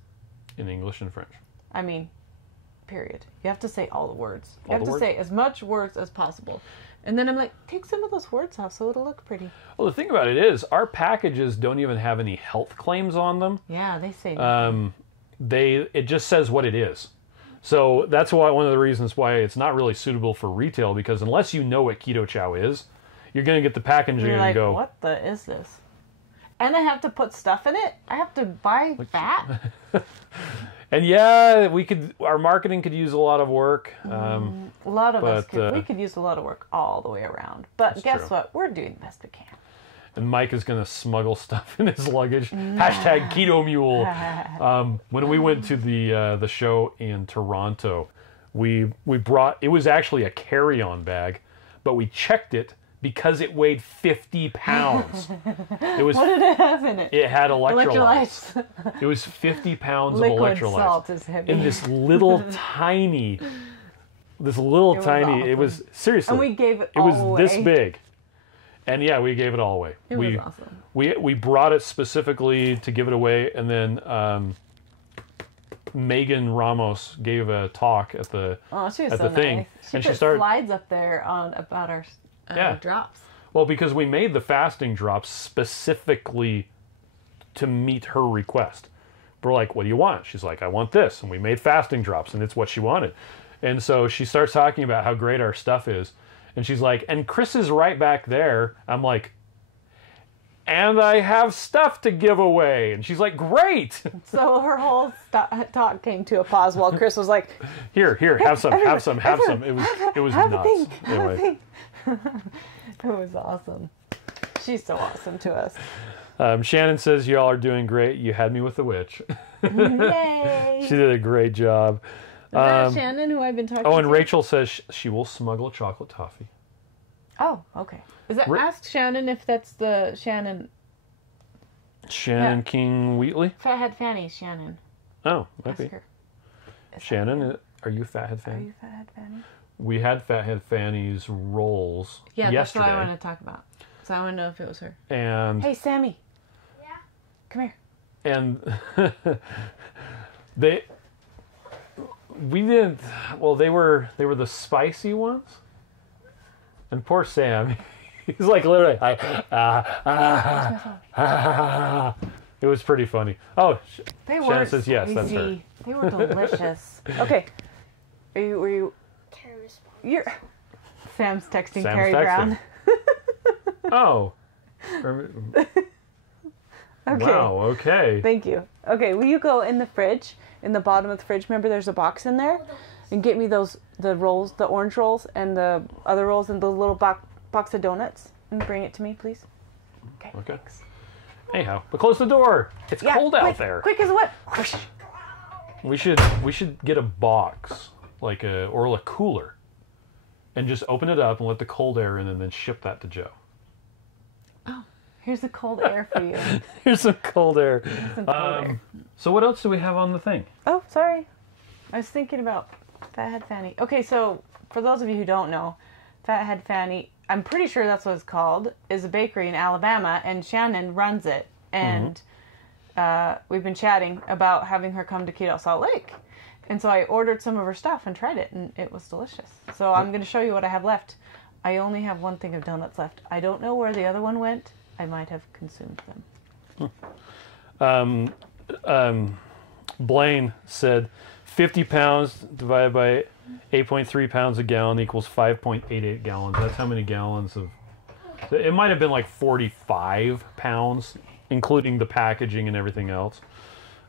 in English and French. I mean, period. You have to say all the words. You All have the to words? say as much words as possible. And then I'm like, take some of those words off so it'll look pretty. Well, the thing about it is, our packages don't even have any health claims on them. Yeah, they say nothing. It just says what it is. So that's why one of the reasons why it's not really suitable for retail, because unless you know what Keto Chow is, you're going to get the packaging You're and like, go, what the is this? And I have to put stuff in it? I have to buy fat? and yeah, our marketing could use a lot of work. A lot of us But, we could use a lot of work all the way around. But guess true. what? We're doing the best we can. And Mike is going to smuggle stuff in his luggage. Hashtag Keto Mule. When we went to the show in Toronto, we brought, it was actually a carry-on bag, but we checked it because it weighed 50 pounds. It was. What did it have in it? It had electrolytes. Electrolytes. It was 50 pounds Liquid of electrolytes. salt is heavy. In this little tiny, was it was awesome. seriously. And we gave it It all was away. this big. And yeah, we gave it all away. It was awesome. We brought it specifically to give it away, and then Megan Ramos gave a talk at the Oh, she was at so the thing, nice. and She she put started slides up there on about our drops. well because we made the fasting drops specifically to meet her request. We're like, what do you want? She's like, I want this, and we made fasting drops, and it's what she wanted. And so she starts talking about how great our stuff is, and she's like, and Chris is right back there. I'm like, and I have stuff to give away. And she's like, great. So her whole talk came to a pause while Chris was like, Here, have some. It was nuts. Anyway. It was awesome. She's so awesome to us. Shannon says y'all are doing great. You had me with the witch. Yay! She did a great job. Is that Shannon who I've been talking to? Oh, and Rachel says she will smuggle chocolate toffee. Oh, okay. Is that ask Shannon if that's the Shannon King Wheatley? Fathead Fanny Shannon. Oh, might be. Ask her. Shannon, are you Fathead Fanny? Are you Fathead Fanny? We had Fathead Fanny's rolls yesterday. That's what I want to talk about. So I want to know if it was her. And hey, Sammy. Yeah? Come here. And they were the spicy ones. And poor Sam, he's like literally it was pretty funny. Oh, Shannon says yes, that's her. They were delicious. Okay. Were you Carrie responds. you're Sam's texting Carrie Brown. Oh. Okay. Wow, okay. Thank you. Okay, will you go in the fridge, in the bottom of the fridge? Remember there's a box in there? And get me the rolls, the orange rolls, and the other rolls, and the little box of donuts, and bring it to me, please. Okay. Thanks. Anyhow, but close the door. It's cold out there. Quick as what? We should get a box, or a cooler, and just open it up and let the cold air in, and then ship that to Joe. Oh, here's the cold air for you. Here's some cold air. So what else do we have on the thing? Oh, sorry. I was thinking about Fathead Fanny. Okay, so for those of you who don't know, Fathead Fanny, I'm pretty sure that's what it's called, is a bakery in Alabama, and Shannon runs it. And we've been chatting about having her come to Keto Salt Lake. And so I ordered some of her stuff and tried it, and it was delicious. So I'm going to show you what I have left. I only have one thing of donuts left. I don't know where the other one went. I might have consumed them. Blaine said 50 pounds divided by 8.3 pounds a gallon equals 5.88 gallons. That's how many gallons of... It might have been like 45 pounds, including the packaging and everything else.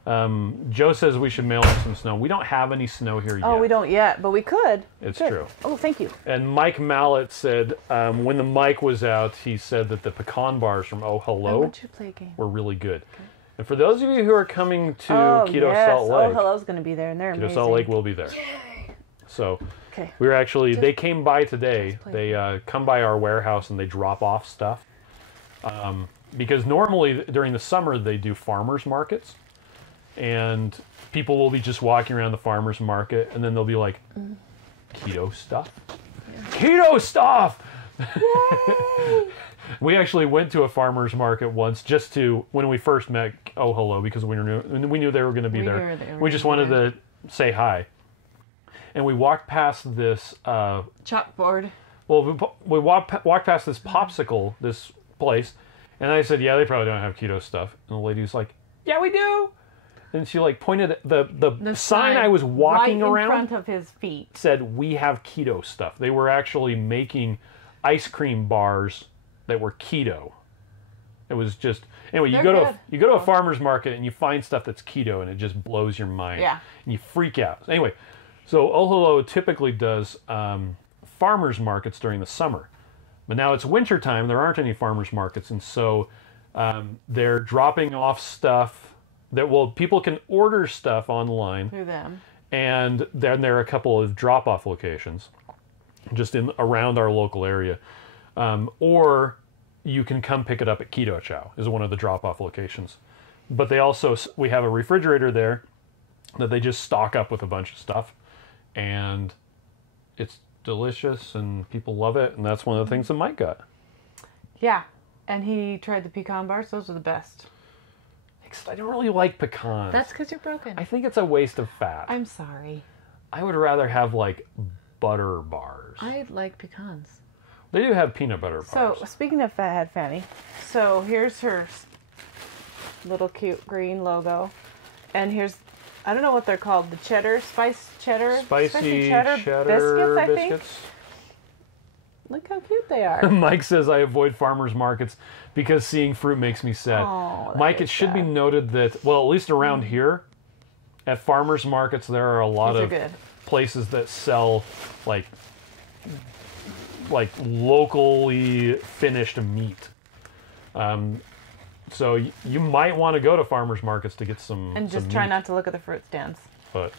Joe says we should mail him some snow. We don't have any snow here yet. Oh, we don't yet, but we could. It's true. Oh, thank you. And Mike Mallet said, when the mic was out, he said that the pecan bars from Oh Hello I want you to play a game. were really good. Okay. And for those of you who are coming to Keto yes. Salt Lake, Oh Hello's going to be there, and they're amazing. Keto Salt Lake will be there. Yay. So we were actually, they came by today. They come by our warehouse and they drop off stuff. Because normally during the summer they do farmers markets. And people will be just walking around the farmer's market, and then they'll be like, keto stuff? Yeah. Keto stuff! We actually went to a farmer's market once just to, when we first met Oh Hello, because we knew they were going to be there. We just wanted to say hi. And we walked past this... chalkboard. Well, we walked past this popsicle, this place, and I said, yeah, they probably don't have keto stuff. And the lady was like, yeah, we do! And she pointed at the sign I was walking around. Right in front of his feet. Said, we have keto stuff. They were actually making ice cream bars that were keto. It was just... Anyway, you go to a farmer's market and you find stuff that's keto and it just blows your mind. Yeah. And you freak out. Anyway, so Oh Hello typically does farmer's markets during the summer. But now it's wintertime. There aren't any farmer's markets. And so they're dropping off stuff that people can order stuff online through them, and then there are a couple of drop-off locations just around our local area, or you can come pick it up at Keto Chow is one of the drop-off locations. But we have a refrigerator there that they just stock up with a bunch of stuff, and it's delicious and people love it, and that's one of the things that Mike got. Yeah, and he tried the pecan bars. Those are the best. I don't really like pecans. That's because you're broken. I think it's a waste of fat. I'm sorry. I would rather have butter bars. I like pecans. They do have peanut butter bars. So speaking of Fathead Fanny, so here's her little cute green logo, and here's, I don't know what they're called, the spicy cheddar Spicy cheddar biscuits, I think. Look how cute they are. Mike says, I avoid farmers markets because seeing fruit makes me sad. Oh, Mike, it should be noted that, well, at least around here, at farmers markets, there are a lot These are of good. places that sell like locally finished meat. So you might want to go to farmers markets to get some And just some try meat, not to look at the fruit stands. But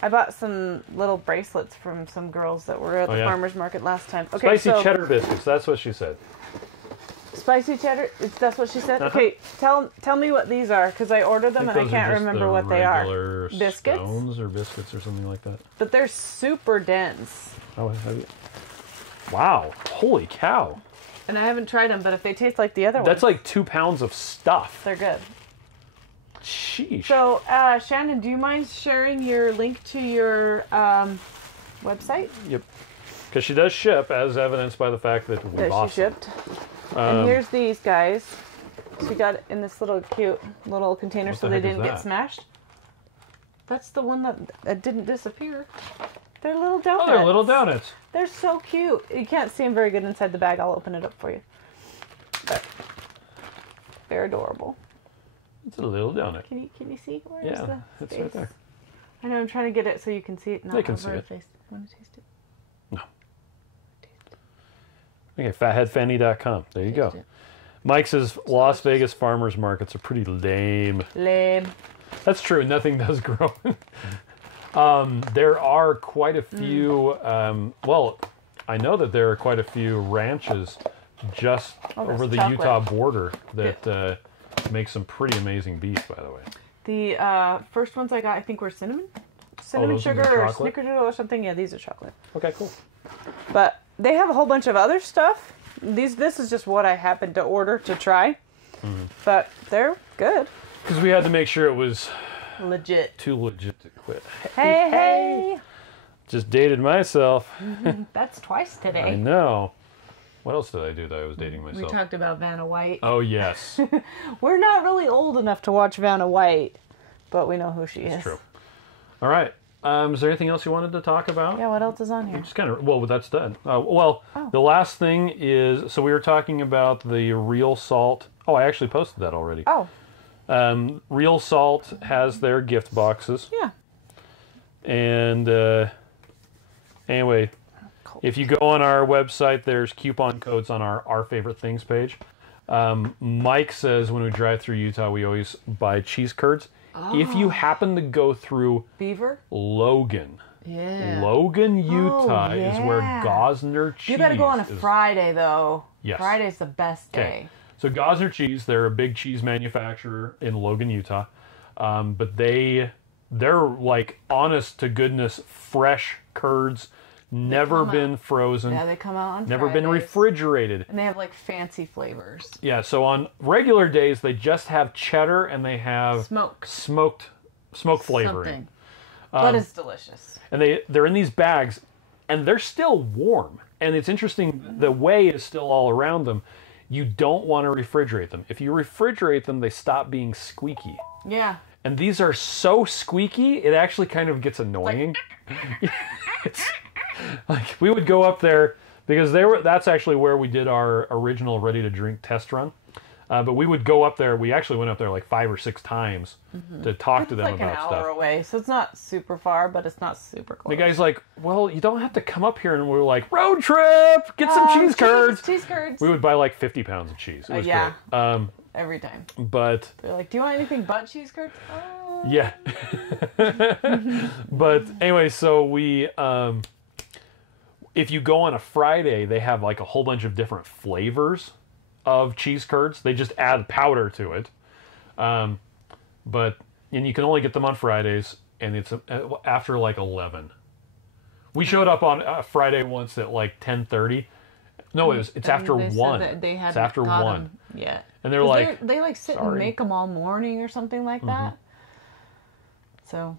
I bought some little bracelets from some girls that were at the yeah. farmer's market last time. Okay, spicy so cheddar biscuits. That's what she said. spicy cheddar. That's what she said. Uh-huh. Okay, tell me what these are because I ordered them and I those are can't just remember the what they are. regular Biscuits? Scones or biscuits or something like that. But they're super dense, Oh, have you? Wow! Holy cow! and I haven't tried them. But if they taste like the other ones, That's like 2 pounds of stuff. they're good. Sheesh. So, Shannon, do you mind sharing your link to your website Yep. Because she does ship, as evidenced by the fact that we that bought she some. shipped? And here's these guys. She got it in this little cute little container What so the they heck is didn't get that? smashed. That's the one that didn't disappear. They're little donuts. Oh, they're little donuts. They're so cute. You can't see them very good inside the bag. I'll open it up for you. But they're adorable. It's a little donut. Can you see? Where's Yeah, the it's face? right there. I know I'm trying to get it so you can see it. Not They can over see her it. face. Want to taste it? No. Taste Okay, fatheadfanny.com. There you it. go. Taste Mike says Las Vegas farmers markets are pretty lame. it. Lame. That's true. Nothing does grow. There are quite a few. Well, I know that there are quite a few ranches just Oh, there's over the chocolate. Utah border that make some pretty amazing beef. By the way, The first ones I got, I think, were cinnamon those ones sugar are or chocolate? snickerdoodle or something. Yeah, these are chocolate. okay, cool. But they have a whole bunch of other stuff. This is just what I happened to order to try. Mm-hmm. But they're good. Because we had to make sure it was Legit. too legit to quit. Hey. Just dated myself. That's twice I today. know. What else did I do that I was dating We myself? talked about Vanna White. Oh yes, We're not really old enough to watch Vanna White, but we know who she is. true. All right. Is there anything else you wanted to talk about? Yeah, what else is on here? Just kind of, well, that's done. Oh. The last thing is, so we were talking about the real salt. Oh, I actually posted that already. Oh, Real Salt has their gift boxes. yeah. And anyway, if you go on our website, there's coupon codes on our Favorite Things page. Mike says when we drive through Utah, we always buy cheese curds. If you happen to go through Beaver? Logan, Yeah. Logan, Utah Oh, is where yeah. Gosner cheese You gotta go on a is. Friday, though. Yes. Friday's the best day. Okay. So Gosner Cheese, they're a big cheese manufacturer in Logan, Utah. But they're like honest to goodness fresh curds, never come been frozen, Yeah, they come out on never been Fridays. refrigerated. And they have, like, fancy flavors. Yeah, so on regular days they just have cheddar and they have Smoke. smoke flavoring. Something. But it's delicious. And they're in these bags and they're still warm. And it's interesting, the whey is still all around them. You don't want to refrigerate them. If you refrigerate them, they stop being squeaky. Yeah. And these are so squeaky, it actually kind of gets annoying. It's like we would go up there because that's actually where we did our original ready to drink test run. But we would go up there. We actually went up there like 5 or 6 times to talk to them It's like about an hour stuff. away, so it's not super far, but it's not super close. The guy's like, "Well, you don't have to come up here." And we were like, "Road trip, get some cheese curds." Cheese curds. We would buy like 50 pounds of cheese. It was yeah. great. Every time. But They're like, do you want anything but cheese curds? Oh. yeah. But anyway, so we, if you go on a Friday, they have like a whole bunch of different flavors of cheese curds. They just add powder to it. And you can only get them on Fridays, and it's after like 11. We showed up on a Friday once at like 10:30. No, it's after They said 1. that they It's hadn't after got 1. 'em yet. And they're 'Cause like, they like sit and "Sorry." make them all morning or something like that. So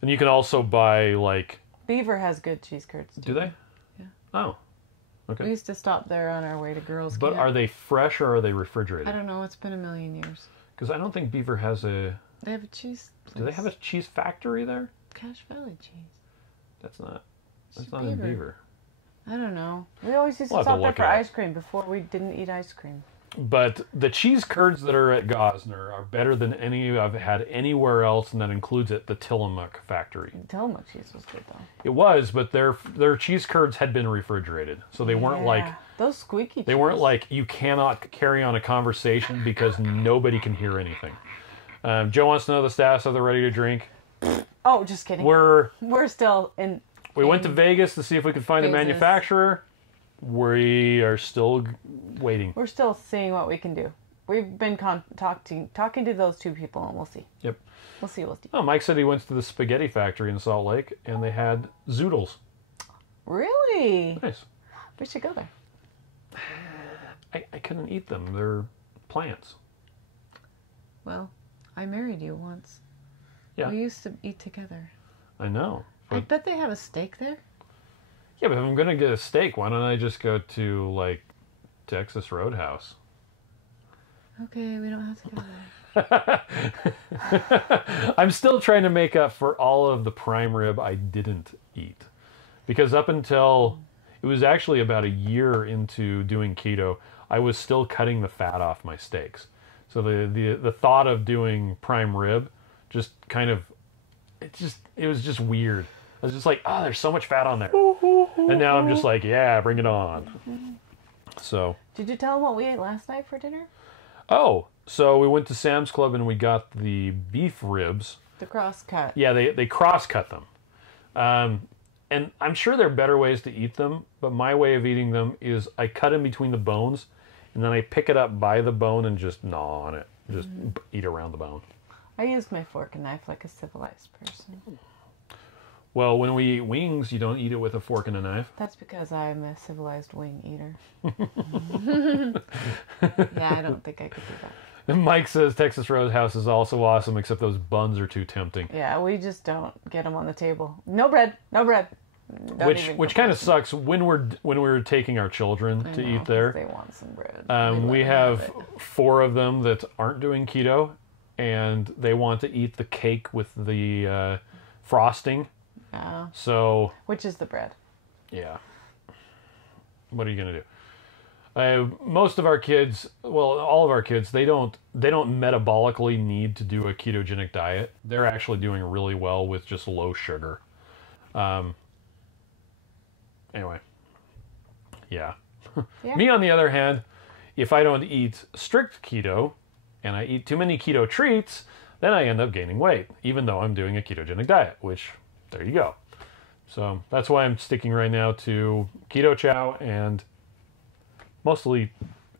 and you can also buy like, Beaver has good cheese curds. do they? Yeah. Oh, We okay. used to stop there on our way to girls' But camp. are they fresh or are they I refrigerated? don't know. It's been a million years. Because I don't think Beaver has a. They have a cheese. Do they have a cheese factory there? Cache Valley cheese? That's not. It's That's not in Beaver. I don't know. We always used to We'll have to stop there look for it up. ice cream before we didn't eat ice cream. But the cheese curds that are at Gosner are better than any I've had anywhere else, and that includes at the Tillamook factory. Tillamook cheese was good though. It was, but their cheese curds had been refrigerated, so they weren't like those squeaky. they weren't like you cannot carry on a conversation because nobody can hear anything. Joe wants to know the status of the ready to drink. Oh, just kidding. We're still in. We went to Vegas to see if we could find a manufacturer. We are still waiting. We're still seeing what we can do. We've been talking to those two people, and we'll see. Yep. We'll see. We'll see. Oh, Mike said he went to the spaghetti factory in Salt Lake, and they had zoodles. Really? Nice. We should go there. I couldn't eat them. They're plants. Well, I married you once. Yeah. We used to eat together. I know. I bet they have a steak there. Yeah, but if I'm going to get a steak, why don't I just go to, like, Texas Roadhouse? Okay, we don't have to go there. I'm still trying to make up for all of the prime rib I didn't eat. Because up until, it was actually about a year into doing keto, I was still cutting the fat off my steaks. So the thought of doing prime rib just kind of, it was just weird. I was just like, oh, there's so much fat on there. And now I'm just like, yeah, bring it on. So. Did you tell them what we ate last night for dinner? Oh, so we went to Sam's Club and we got the beef ribs. The cross cut. Yeah, they cross cut them. And I'm sure there are better ways to eat them, but my way of eating them is I cut in between the bones and then I pick it up by the bone and just gnaw on it. Just eat around the bone. I use my fork and knife like a civilized person. Well, when we eat wings, you don't eat it with a fork and a knife. That's because I'm a civilized wing eater. Yeah, I don't think I could do that. And Mike says Texas Roadhouse is also awesome, except those buns are too tempting. Yeah, we just don't get them on the table. No bread, no bread. Which kind of sucks when we're taking our children to eat there. They want some bread. We have 4 of them that aren't doing keto, and they want to eat the cake with the frosting. So, which is the bread? Yeah. What are you gonna do? Most of our kids, well, all of our kids, they don't metabolically need to do a ketogenic diet. They're actually doing really well with just low sugar. Anyway, yeah. Me, on the other hand, if I don't eat strict keto and I eat too many keto treats, then I end up gaining weight, even though I'm doing a ketogenic diet, which, there you go. So that's why I'm sticking right now to Keto Chow and mostly,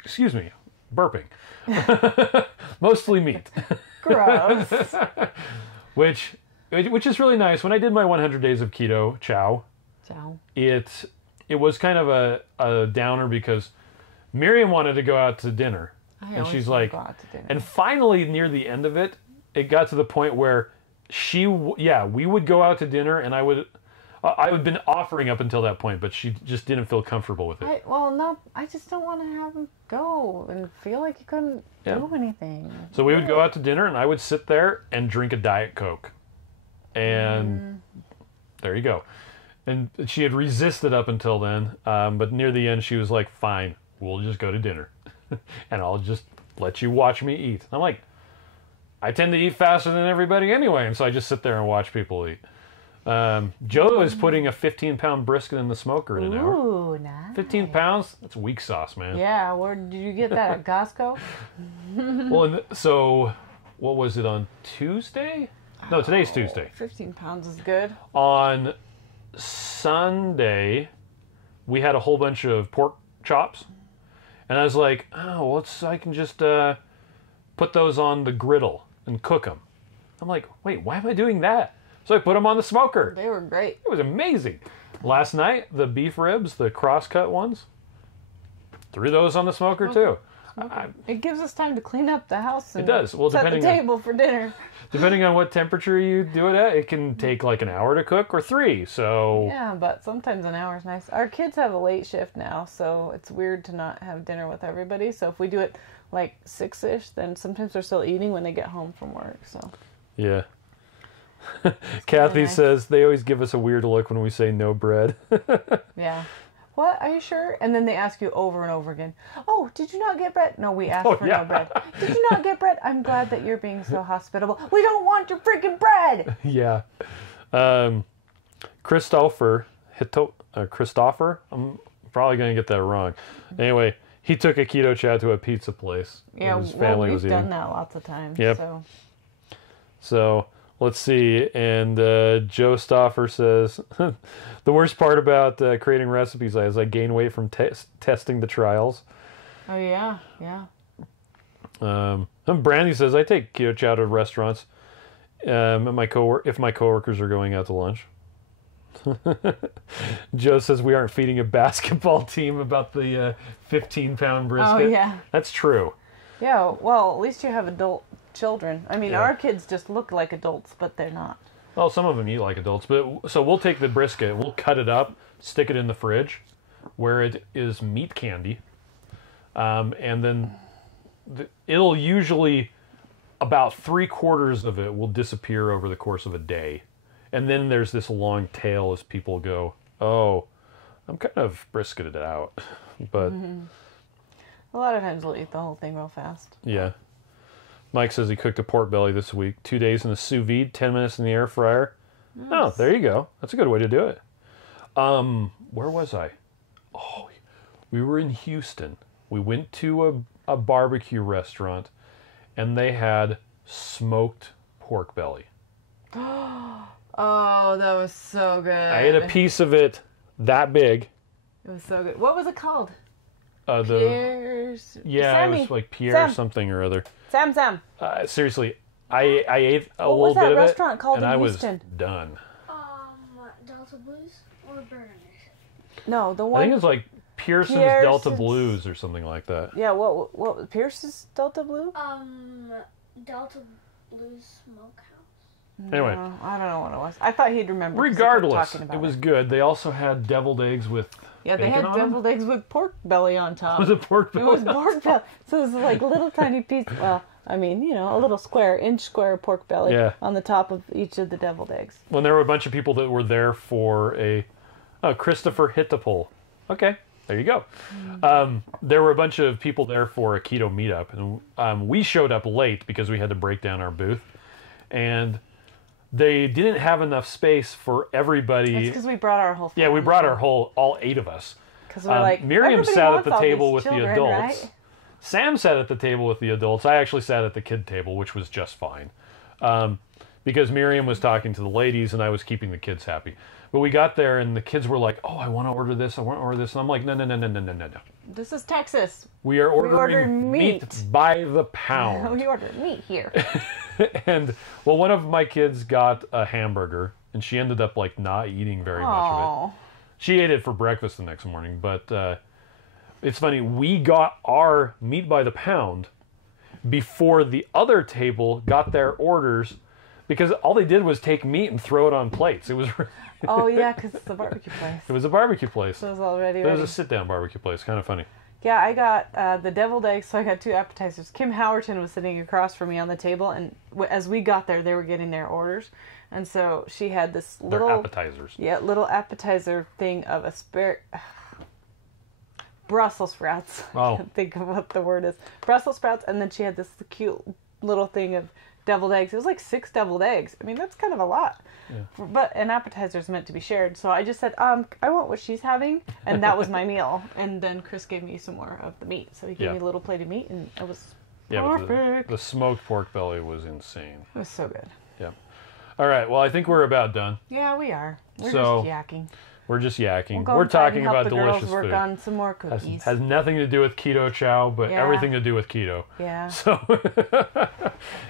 excuse me, burping. Mostly meat. Gross. Which is really nice. When I did my 100 days of Keto Chow, it was kind of a downer because Miriam wanted to go out to dinner. And she's like, and finally near the end of it, it got to the point where we would go out to dinner and I had been offering up until that point, but she just didn't feel comfortable with it. I just don't want to have him go and feel like you couldn't do anything. So we would go out to dinner and I would sit there and drink a Diet Coke. And there you go. And she had resisted up until then, but near the end she was like, fine, we'll just go to dinner. And I'll just let you watch me eat. I'm like, I tend to eat faster than everybody anyway, and so I just sit there and watch people eat. Joe is putting a 15-pound brisket in the smoker in an hour. Ooh, nice. 15 pounds? That's weak sauce, man. Yeah, where did you get that at Costco? Well, so what was it, on Tuesday? No, today's Tuesday. 15 pounds is good. On Sunday, we had a whole bunch of pork chops, and I was like, oh, I can just put those on the griddle and cook them. I'm like, wait, why am I doing that? So I put them on the smoker. They were great. It was amazing. Last night, the beef ribs, the cross-cut ones, threw those on the smoker too. It gives us time to clean up the house and it does. Well, set the table for dinner. Depending on what temperature you do it at, it can take like an hour to cook or 3. So yeah, but sometimes an hour is nice. Our kids have a late shift now, so it's weird to not have dinner with everybody. So if we do it like 6-ish, then sometimes they're still eating when they get home from work. So yeah. Kathy says they always give us a weird look when we say no bread. Yeah. What? Are you sure? And then they ask you over and over again, oh, did you not get bread? No, we asked for yeah. no bread. Did you not get bread? I'm glad that you're being so hospitable. We don't want your freaking bread! Yeah. Christopher, I'm probably going to get that wrong. Anyway, he took a Keto Chow to a pizza place. Yeah, his family was we've eating. done that lots of times. Yep. So let's see. And Joe Stoffer says, the worst part about creating recipes is I gain weight from testing the trials. Oh, yeah, yeah. And Brandy says, I take Keto Chow to restaurants if my coworkers are going out to lunch. Joe says we aren't feeding a basketball team about the 15-pound brisket. Oh, yeah. That's true. Yeah, well, at least you have adult children. I mean, our kids just look like adults, but they're not. Well, some of them eat like adults, but so we'll take the brisket, we'll cut it up, stick it in the fridge, where it is meat candy, and then it'll usually about 3/4 of it will disappear over the course of a day, and then there's this long tail as people go, oh, I'm kind of brisketed out, but A lot of times we'll eat the whole thing real fast. yeah. Mike says he cooked a pork belly this week. 2 days in the sous vide, 10 minutes in the air fryer. Nice. Oh, there you go. That's a good way to do it. Where was I? Oh, we were in Houston. We went to a barbecue restaurant, and they had smoked pork belly. Oh, that was so good. I ate a piece of it that big. It was so good. What was it called? Pierre's. Yeah, Sammy. it was like Pierre Sam. something or other. Sam. Seriously, I ate a What little was that bit of restaurant it, called and in I Houston? was done. Delta Blues or Burners? No, the I one. think it was like Pearson's Delta Blues or something like that. Yeah, what Pierce's Delta Blue? Delta Blues Smokehouse. Anyway. No, I don't know what it was. I thought he'd remember. 'cause he kept Regardless, talking about it was good. They also had deviled eggs with Yeah, they bacon had on them? deviled eggs with pork belly on top. Was it pork belly? It was pork belly. So it was like little tiny piece. Well, I mean, a little inch square pork belly on the top of each of the deviled eggs. When there were a bunch of people that were there for Christopher Hittapole. Okay, there you go. There were a bunch of people there for a keto meetup, and we showed up late because we had to break down our booth, and they didn't have enough space for everybody. It's because we brought our whole family. Yeah, we brought all 8 of us. Because we're like, Miriam everybody sat at wants the all table these with children, the adults. right? Sam sat at the table with the adults. I actually sat at the kid table, which was just fine. Because Miriam was talking to the ladies and I was keeping the kids happy. But we got there and the kids were like, oh, I want to order this, I want to order this. And I'm like, no. This is Texas. We are ordering ordered meat by the pound. We ordered meat here. And, well, one of my kids got a hamburger and she ended up, like, not eating very much of it. She ate it for breakfast the next morning, but it's funny. We got our meat by the pound before the other table got their orders because all they did was take meat and throw it on plates. It was Oh, yeah, because it's a barbecue place. it was a barbecue place. So it was already It ready. was a sit-down barbecue place. Kind of funny. Yeah, I got the deviled eggs, so I got 2 appetizers. Kim Howerton was sitting across from me on the table, and as we got there, they were getting their orders. And so she had this little... They're appetizers. Yeah, little appetizer thing of Brussels sprouts. Oh. I can't think of what the word is. Brussels sprouts, and then she had this cute little thing of deviled eggs. It was like 6 deviled eggs. I mean, that's kind of a lot. Yeah. But an appetizer is meant to be shared. So I just said, I want what she's having, and that was my meal. And then Chris gave me some more of the meat. So he gave me a little plate of meat, and it was perfect. The smoked pork belly was insane. It was so good. Yeah. All right, well, I think we're about done. Yeah, we are. We're So, just yakking. We're just yakking. We'll We're inside talking and help about the delicious girls work food. on some more cookies. Has nothing to do with Keto Chow, but Yeah. everything to do with keto. Yeah. So,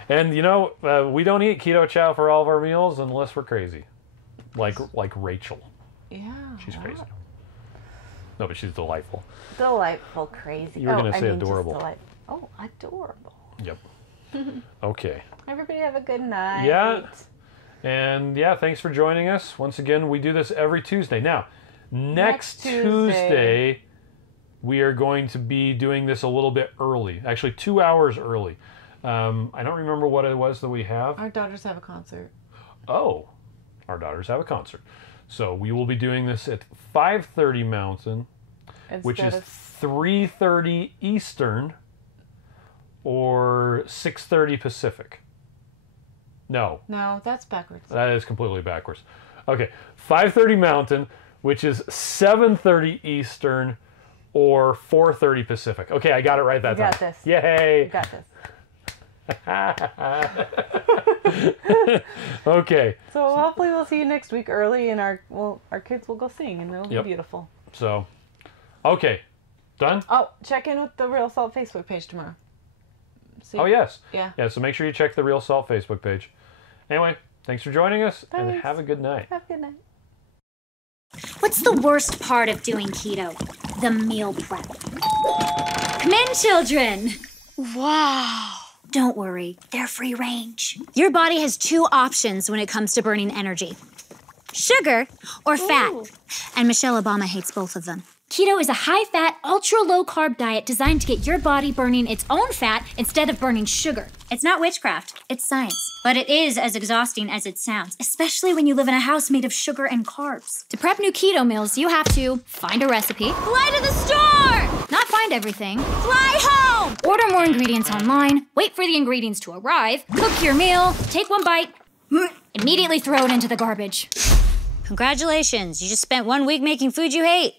and we don't eat Keto Chow for all of our meals unless we're crazy, like Rachel. Yeah. She's crazy. No, but she's delightful. Delightful, crazy. You were gonna say just adorable. Oh, adorable. Yep. Okay. Everybody have a good night. Yeah. And yeah, thanks for joining us. Once again, we do this every Tuesday. Now, next Tuesday, we are going to be doing this a little bit early. Actually, 2 hours early. I don't remember what it was that we have. Our daughters have a concert. Oh, our daughters have a concert. So we will be doing this at 5:30 Mountain, which is 3:30 Eastern, or 6:30 Pacific. No, that's backwards. that is completely backwards. Okay, 5:30 Mountain, which is 7:30 Eastern, or 4:30 Pacific. Okay, I got it right that time. You got this. Yay! You got this. Okay. So hopefully we'll see you next week early, and our kids will go sing, and it'll be beautiful. So, okay, done. Oh, check in with the Real Salt Facebook page tomorrow. See? Oh yes. Yeah. Yeah. So make sure you check the Real Salt Facebook page. Anyway, thanks for joining us, and Thanks. have a good night. Have a good night. What's the worst part of doing keto? The meal prep. Come in, children. Wow. Don't worry, they're free range. Your body has two options when it comes to burning energy: sugar or fat. Ooh. And Michelle Obama hates both of them. Keto is a high-fat, ultra-low-carb diet designed to get your body burning its own fat instead of burning sugar. It's not witchcraft, it's science. But it is as exhausting as it sounds, especially when you live in a house made of sugar and carbs. To prep new keto meals, you have to find a recipe, fly to the store, not find everything, fly home, order more ingredients online, wait for the ingredients to arrive, cook your meal, take one bite, immediately throw it into the garbage. Congratulations, you just spent 1 week making food you hate.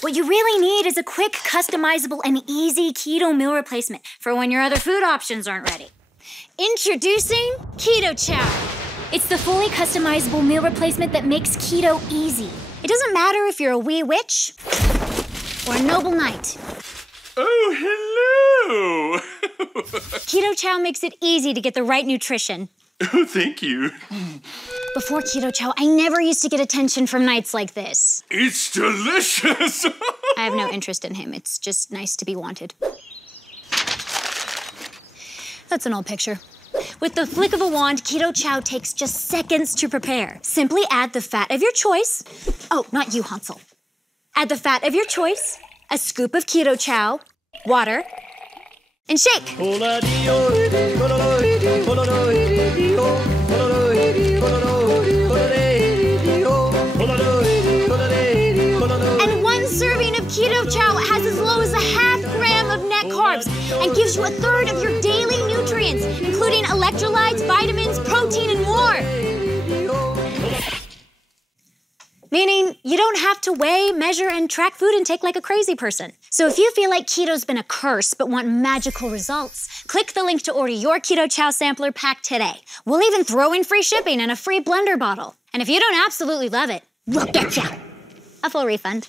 What you really need is a quick, customizable, and easy keto meal replacement for when your other food options aren't ready. Introducing Keto Chow. It's the fully customizable meal replacement that makes keto easy. It doesn't matter if you're a wee witch or a noble knight. Oh, hello! Keto Chow makes it easy to get the right nutrition. Oh, thank you. Before Keto Chow, I never used to get attention from knights like this. It's delicious! I have no interest in him. It's just nice to be wanted. That's an old picture. With the flick of a wand, Keto Chow takes just seconds to prepare. Simply add the fat of your choice. Oh, not you, Hansel. Add the fat of your choice, a scoop of Keto Chow, water, and shake. And 1 serving of Keto Chow has as low as a ½ gram of net carbs and gives you 1/3 of your daily nutrients, including electrolytes, vitamins, protein, and more. Meaning you don't have to weigh, measure, and track food intake like a crazy person. So if you feel like keto's been a curse but want magical results, click the link to order your Keto Chow sampler pack today. We'll even throw in free shipping and a free blender bottle. And if you don't absolutely love it, we'll get ya a full refund.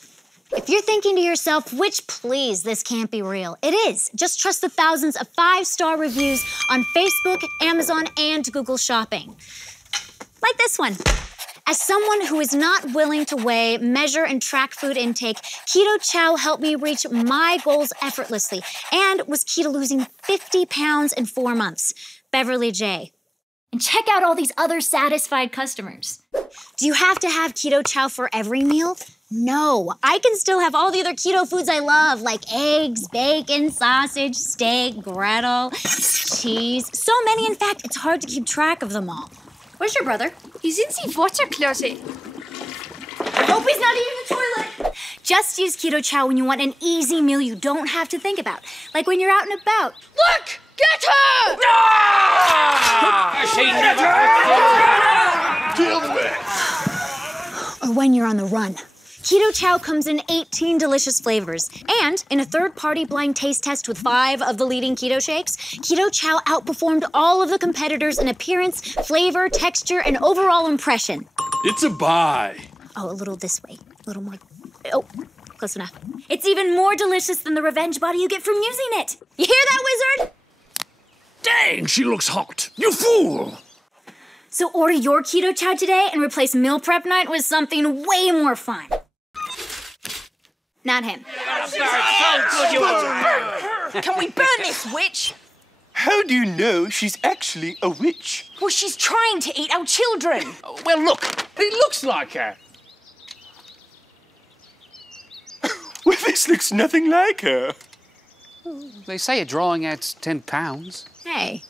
If you're thinking to yourself, which please, this can't be real, it is. Just trust the thousands of 5-star reviews on Facebook, Amazon, and Google Shopping. Like this one. As someone who is not willing to weigh, measure, and track food intake, Keto Chow helped me reach my goals effortlessly and was keto losing 50 pounds in 4 months. Beverly J. And check out all these other satisfied customers. Do you have to have Keto Chow for every meal? No, I can still have all the other keto foods I love, like eggs, bacon, sausage, steak, gretel, cheese. So many, in fact, it's hard to keep track of them all. Where's your brother? He's in the water closet. I hope he's not eating the toilet. Just use Keto Chow when you want an easy meal you don't have to think about, like when you're out and about. Look! Get her! Deal with! Or when you're on the run. Keto Chow comes in 18 delicious flavors. And in a third-party blind taste test with 5 of the leading keto shakes, Keto Chow outperformed all of the competitors in appearance, flavor, texture, and overall impression. It's a buy. Oh, a little this way. A little more. Oh, close enough. It's even more delicious than the revenge body you get from using it. You hear that, wizard? Dang, she looks hot. You fool! So order your Keto Chow today and replace meal prep night with something way more fun. Not him. Can we burn this witch? How do you know she's actually a witch? Well, she's trying to eat our children. Well, look, it looks like her. Well, this looks nothing like her. They say a drawing adds 10 pounds. Hey.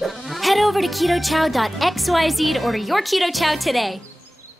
Head over to ketochow.xyz to order your Keto Chow today.